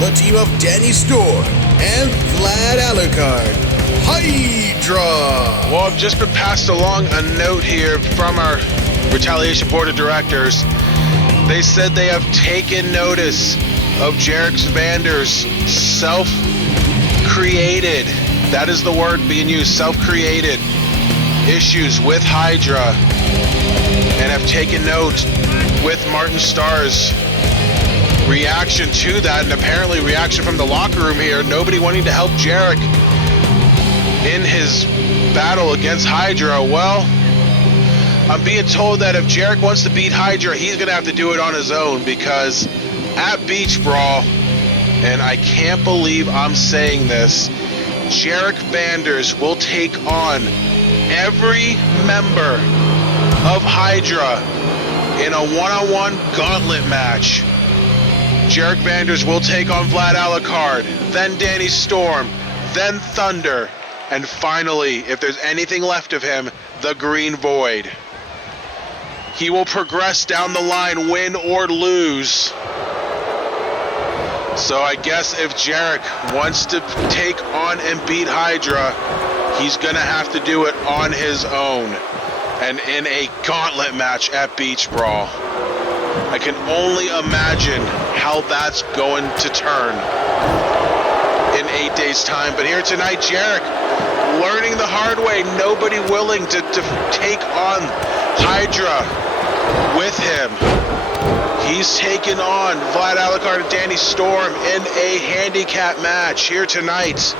the team of Danny Storm and Vlad Alucard, Hydra. Well, I've just been passed along a note here from our Retaliation Board of Directors. They said they have taken notice of Jarek Vanders' self-created, that is the word being used, self-created issues with Hydra, and have taken note with Martin Starr's reaction to that, and apparently reaction from the locker room here, nobody wanting to help Jarek in his battle against Hydra. Well, I'm being told that if Jarek wants to beat Hydra, he's going to have to do it on his own, because at Beach Brawl, and I can't believe I'm saying this, Jarek Vanders will take on every member of Hydra in a one-on-one gauntlet match. Jarek Vanders will take on Vlad Alucard, then Danny Storm, then Thunder, and finally, if there's anything left of him, the Green Void. He will progress down the line, win or lose. So I guess if Jarek wants to take on and beat Hydra, he's going to have to do it on his own and in a gauntlet match at Beach Brawl. I can only imagine how that's going to turn in 8 days' time. But here tonight, Jarek learning the hard way, nobody willing to take on Hydra with him. He's taken on Vlad Alucard and Danny Storm in a handicap match here tonight.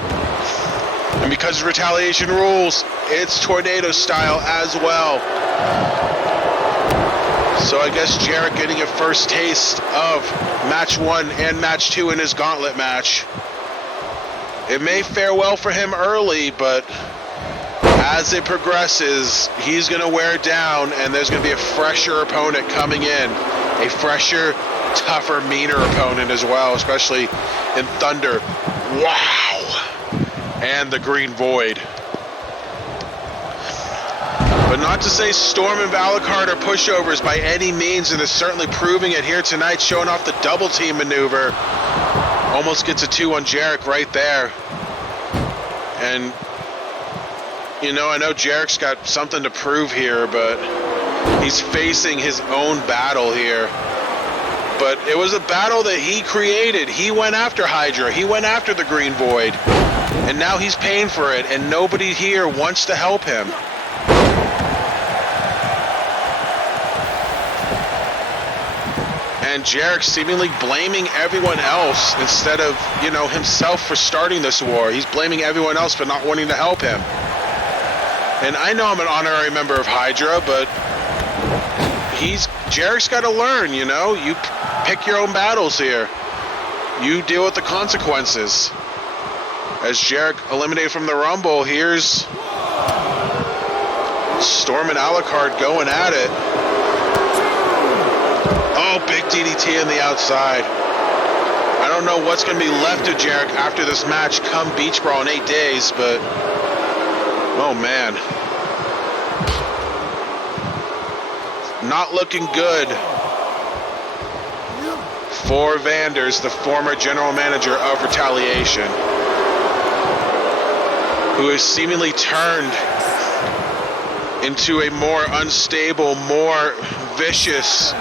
And because of Retaliation rules, it's Tornado style as well. So I guess Jarek getting a first taste of match 1 and match 2 in his gauntlet match. It may fare well for him early, but as it progresses, he's going to wear down, and there's going to be a fresher opponent coming in. A fresher, tougher, meaner opponent as well, especially in Thunder. Wow! And the Green Void. But not to say Storm and Alucard are pushovers by any means, and they're certainly proving it here tonight, showing off the double team maneuver. Almost gets a 2 on Jarek right there. And, you know, I know Jarek's got something to prove here, but he's facing his own battle here. But it was a battle that he created. He went after Hydra. He went after the Green Void. And now he's paying for it, and nobody here wants to help him. And Jarek seemingly blaming everyone else instead of, himself for starting this war. He's blaming everyone else for not wanting to help him. And I know I'm an honorary member of Hydra, but Jarek's got to learn, you pick your own battles here. You deal with the consequences. As Jarek eliminated from the Rumble, here's Storm and Alucard going at it. Oh, big DDT on the outside. I don't know what's going to be left of Jarek after this match come Beach Brawl in 8 days, but oh man. Not looking good for Vanders, the former general manager of Retaliation, who has seemingly turned into a more unstable, more vicious,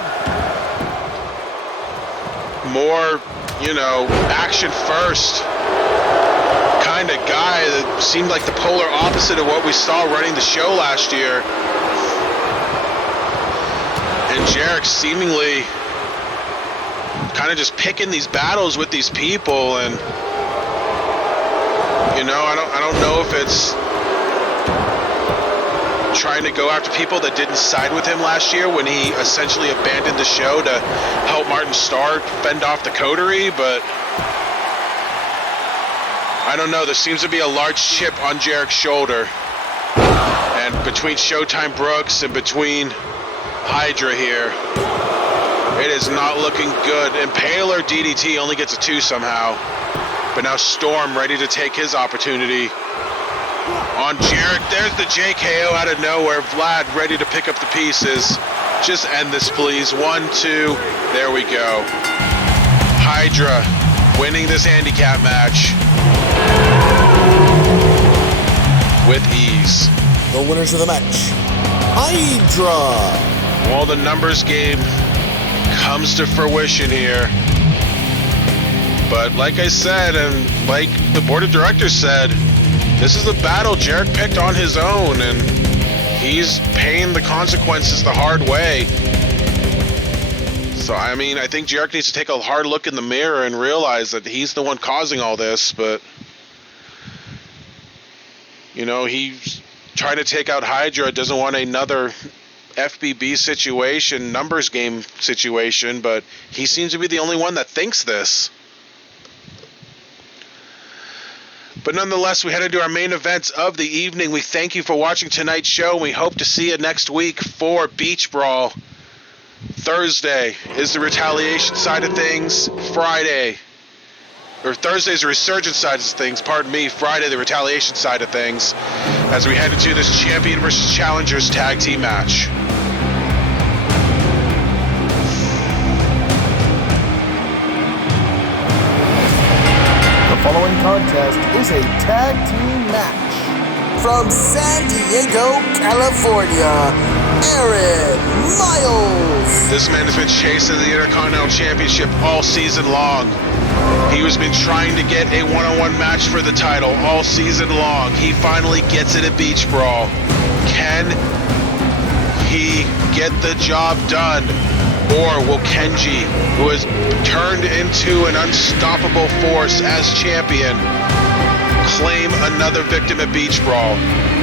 more, action first kind of guy that seemed like the polar opposite of what we saw running the show last year. And Jarek seemingly kind of just picking these battles with these people, and I don't know if it's trying to go after people that didn't side with him last year when he essentially abandoned the show to help Martin Starr fend off the coterie, but I don't know. There seems to be a large chip on Jarek's shoulder, and between Showtime Brooks and between Hydra here, it is not looking good. Impaler DDT only gets a 2 somehow, but now Storm ready to take his opportunity on Jarek. There's the JKO out of nowhere. Vlad ready to pick up the pieces. Just end this, please. 1, 2. There we go. Hydra winning this handicap match with ease. The winners of the match, Hydra. Well, the numbers game comes to fruition here. But like I said, and like the board of directors said, this is a battle Jarek picked on his own, and he's paying the consequences the hard way. So, I think Jarek needs to take a hard look in the mirror and realize that he's the one causing all this, but, he's trying to take out Hydra, doesn't want another FBB situation, numbers game situation, but he seems to be the only one that thinks this. But nonetheless, we head into our main events of the evening. We thank you for watching tonight's show, and we hope to see you next week for Beach Brawl. Thursday is the Retaliation side of things. Thursday's the Resurgence side of things, Friday the Retaliation side of things, as we head into this Champion versus Challengers tag team match. The following contest is a tag team match. From San Diego, California, Aaron Miles. This man has been chasing the Intercontinental Championship all season long. He has been trying to get a one-on-one match for the title all season long. He finally gets it at Beach Brawl. Can he get the job done? Or will Kenji, who has turned into an unstoppable force as champion, claim another victim at Beach Brawl?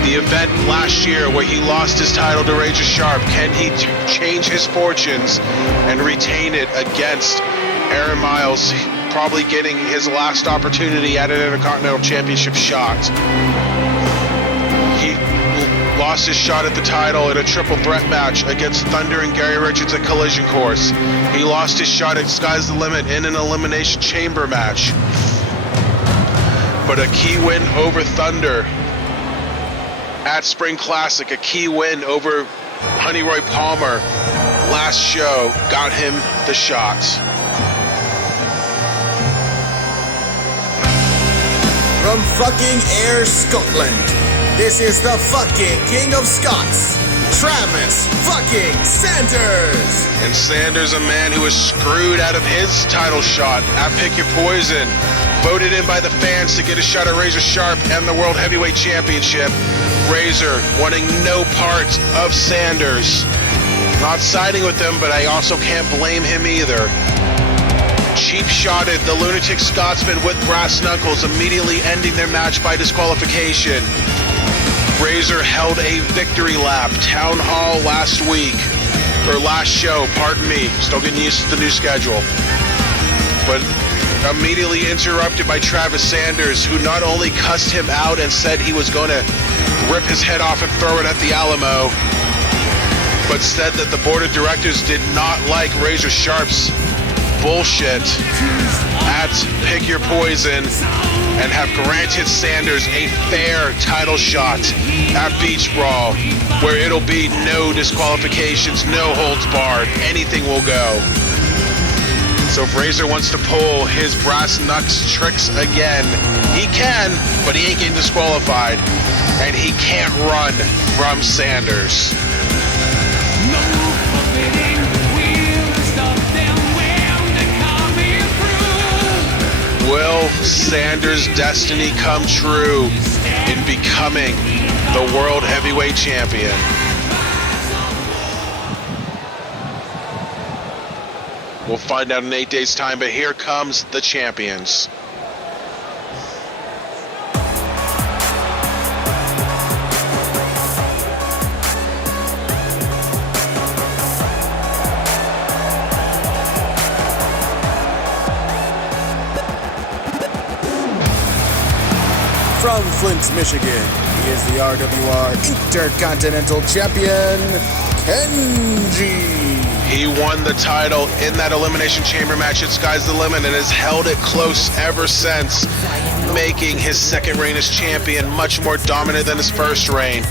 The event last year where he lost his title to Razor Sharp, can he change his fortunes and retain it against Aaron Miles, probably getting his last opportunity at an Intercontinental Championship shot? He lost his shot at the title in a triple threat match against Thunder and Gary Richards at Collision Course. He lost his shot at Sky's the Limit in an Elimination Chamber match. But a key win over Thunder at Spring Classic, a key win over Honey Roy Palmer last show got him the shot. From fucking Ayr, Scotland, this is the fucking King of Scots, Travis fucking Sanders. And Sanders, a man who was screwed out of his title shot at Pick Your Poison voted in by the fans to get a shot at Razor Sharp and the World Heavyweight Championship. Razor wanting no part of Sanders. Not siding with him, but I also can't blame him either. Cheap-shotted the lunatic Scotsman with brass knuckles, immediately ending their match by disqualification. Razor held a victory lap, Town Hall last week, or last show, pardon me, still getting used to the new schedule. But immediately interrupted by Travis Sanders, who not only cussed him out and said he was going to rip his head off and throw it at the Alamo, but said that the board of directors did not like Razor Sharp's bullshit at Pick Your Poison and have granted Sanders a fair title shot at Beach Brawl, where it'll be no disqualifications, no holds barred, anything will go. So if Razor wants to pull his brass knucks tricks again, he can, but he ain't getting disqualified, and he can't run from Sanders. Will Sanders' destiny come true in becoming the World Heavyweight Champion? We'll find out in 8 days' time, but here comes the champions. From Flint, Michigan, he is the RWR Intercontinental Champion, Kenji. He won the title in that Elimination Chamber match at Sky's the Limit and has held it close ever since, making his second reign as champion much more dominant than his first reign,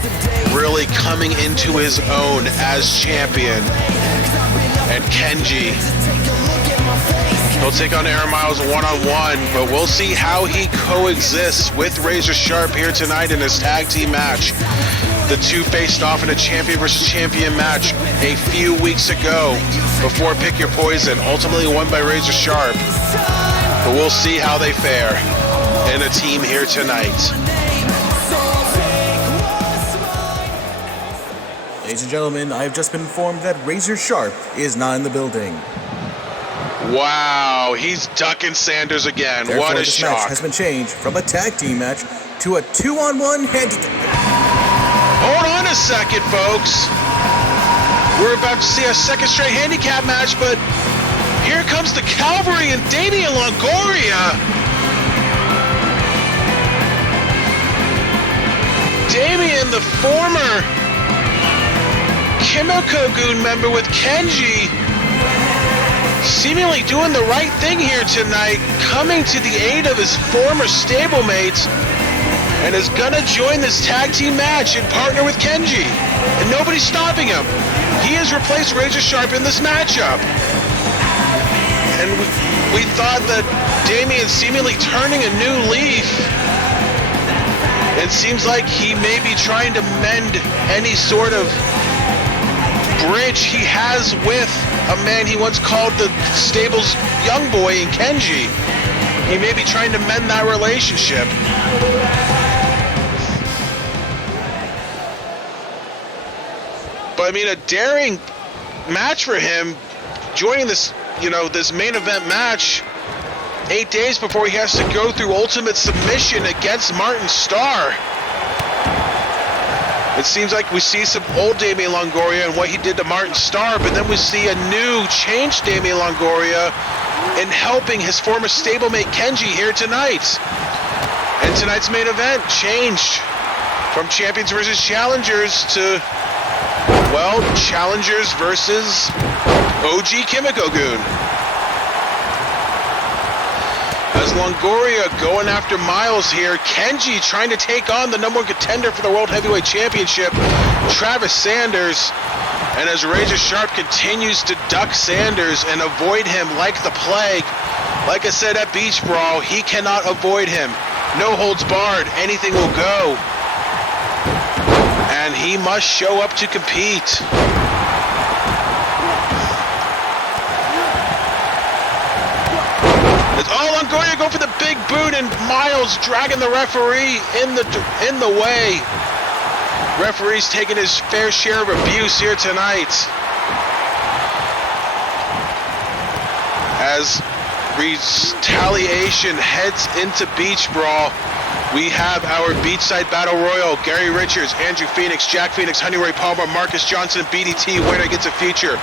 really coming into his own as champion. And Kenji, he'll take on Aaron Miles one-on-one, but we'll see how he coexists with Razor Sharp here tonight in his tag team match. The two faced off in a champion versus champion match a few weeks ago before Pick Your Poison, ultimately won by Razor Sharp. But we'll see how they fare in a team here tonight. Ladies and gentlemen, I have just been informed that Razor Sharp is not in the building. Wow, he's ducking Sanders again. Therefore, What a this match shock. has been changed from a tag team match to a 2-on-1 handicap. Hold on a second, folks. We're about to see a second straight handicap match, but here comes the Cavalry and Damian Longoria. Damian, the former Kimiko-gun member with Kenji, seemingly doing the right thing here tonight, coming to the aid of his former stablemates, and is gonna join this tag team match and partner with Kenji. And nobody's stopping him. He has replaced Razor Sharp in this matchup. And we thought that Damian seemingly turning a new leaf. It seems like he may be trying to mend any sort of bridge he has with a man he once called the stable's young boy in Kenji. He may be trying to mend that relationship. But I mean, a daring match for him, joining this, this main event match 8 days before he has to go through ultimate submission against Martin Starr. It seems like we see some old Damian Longoria and what he did to Martin Starr, but then we see a new, changed Damian Longoria in helping his former stablemate Kenji here tonight. And tonight's main event changed from champions versus challengers to, well, challengers versus OG Kimiko-gun. As Longoria going after Miles here, Kenji trying to take on the number one contender for the World Heavyweight Championship, Travis Sanders. And as Razor Sharp continues to duck Sanders and avoid him like the plague, like I said at Beach Brawl, he cannot avoid him. No holds barred, anything will go. And he must show up to compete. Oh, Longoria go for the big boot, and Miles dragging the referee in the way. Referee's taking his fair share of abuse here tonight. As Retaliation heads into Beach Brawl, we have our beachside battle royal. Gary Richards, Andrew Phoenix, Jack Phoenix, Honeyray Palmer, Marcus Johnson, BDT. Winner gets a future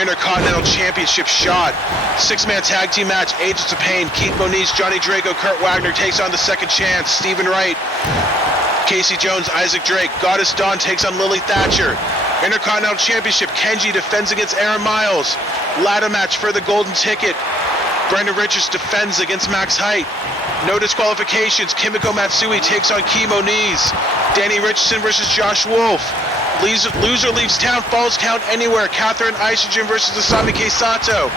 Intercontinental Championship shot. 6-man tag team match. Agents of Pain, Keith Moniz, Johnny Drago, Kurt Wagner takes on the Second Chance. Stephen Wright, Casey Jones, Isaac Drake. Goddess Dawn takes on Lily Thatcher. Intercontinental Championship. Kenji defends against Aaron Miles. Ladder match for the golden ticket. Brendan Richards defends against Max Height. No disqualifications. Kimiko Matsui takes on Key Moniz. Danny Richardson versus Josh Wolf. Loser leaves town, falls count anywhere. Catherine Isogen versus Asami K. Sato.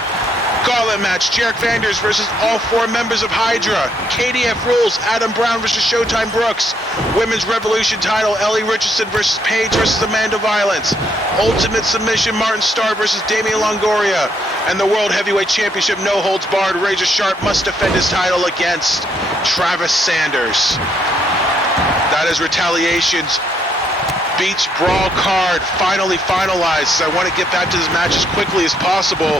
Gauntlet match. Jarek Vanders versus all 4 members of Hydra. KDF rules. Adam Brown versus Showtime Brooks. Women's Revolution title. Ellie Richardson versus Paige versus Amanda Violence. Ultimate submission. Martin Starr versus Damian Longoria. And the World Heavyweight Championship, no holds barred. Razor Sharp must defend his title against Travis Sanders. That is Retaliation's Beach Brawl card finally finalized. I want to get back to this match as quickly as possible.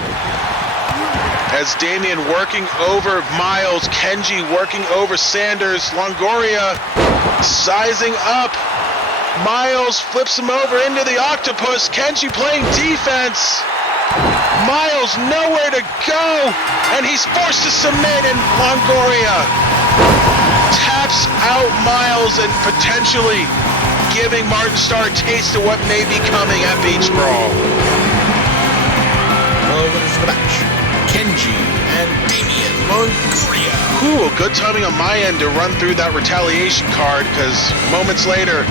As Damian working over Miles, Kenji working over Sanders, Longoria sizing up. Miles flips him over into the octopus. Kenji playing defense. Miles nowhere to go, and he's forced to submit, and Longoria taps out Miles and potentially giving Martin Starr a taste of what may be coming at Beach Brawl. Well, winners of the match, Kenji and Damian Longoria. Ooh, good timing on my end to run through that Retaliation card, because moments later,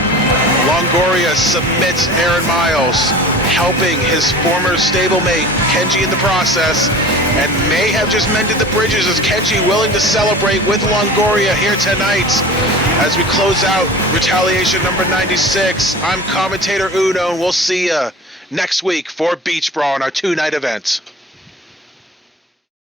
Longoria submits Aaron Miles, helping his former stablemate Kenji in the process, and may have just mended the bridges as Kenji willing to celebrate with Longoria here tonight as we close out Retaliation number 96. I'm commentator Uno, and we'll see you next week for Beach Brawl on our 2-night event.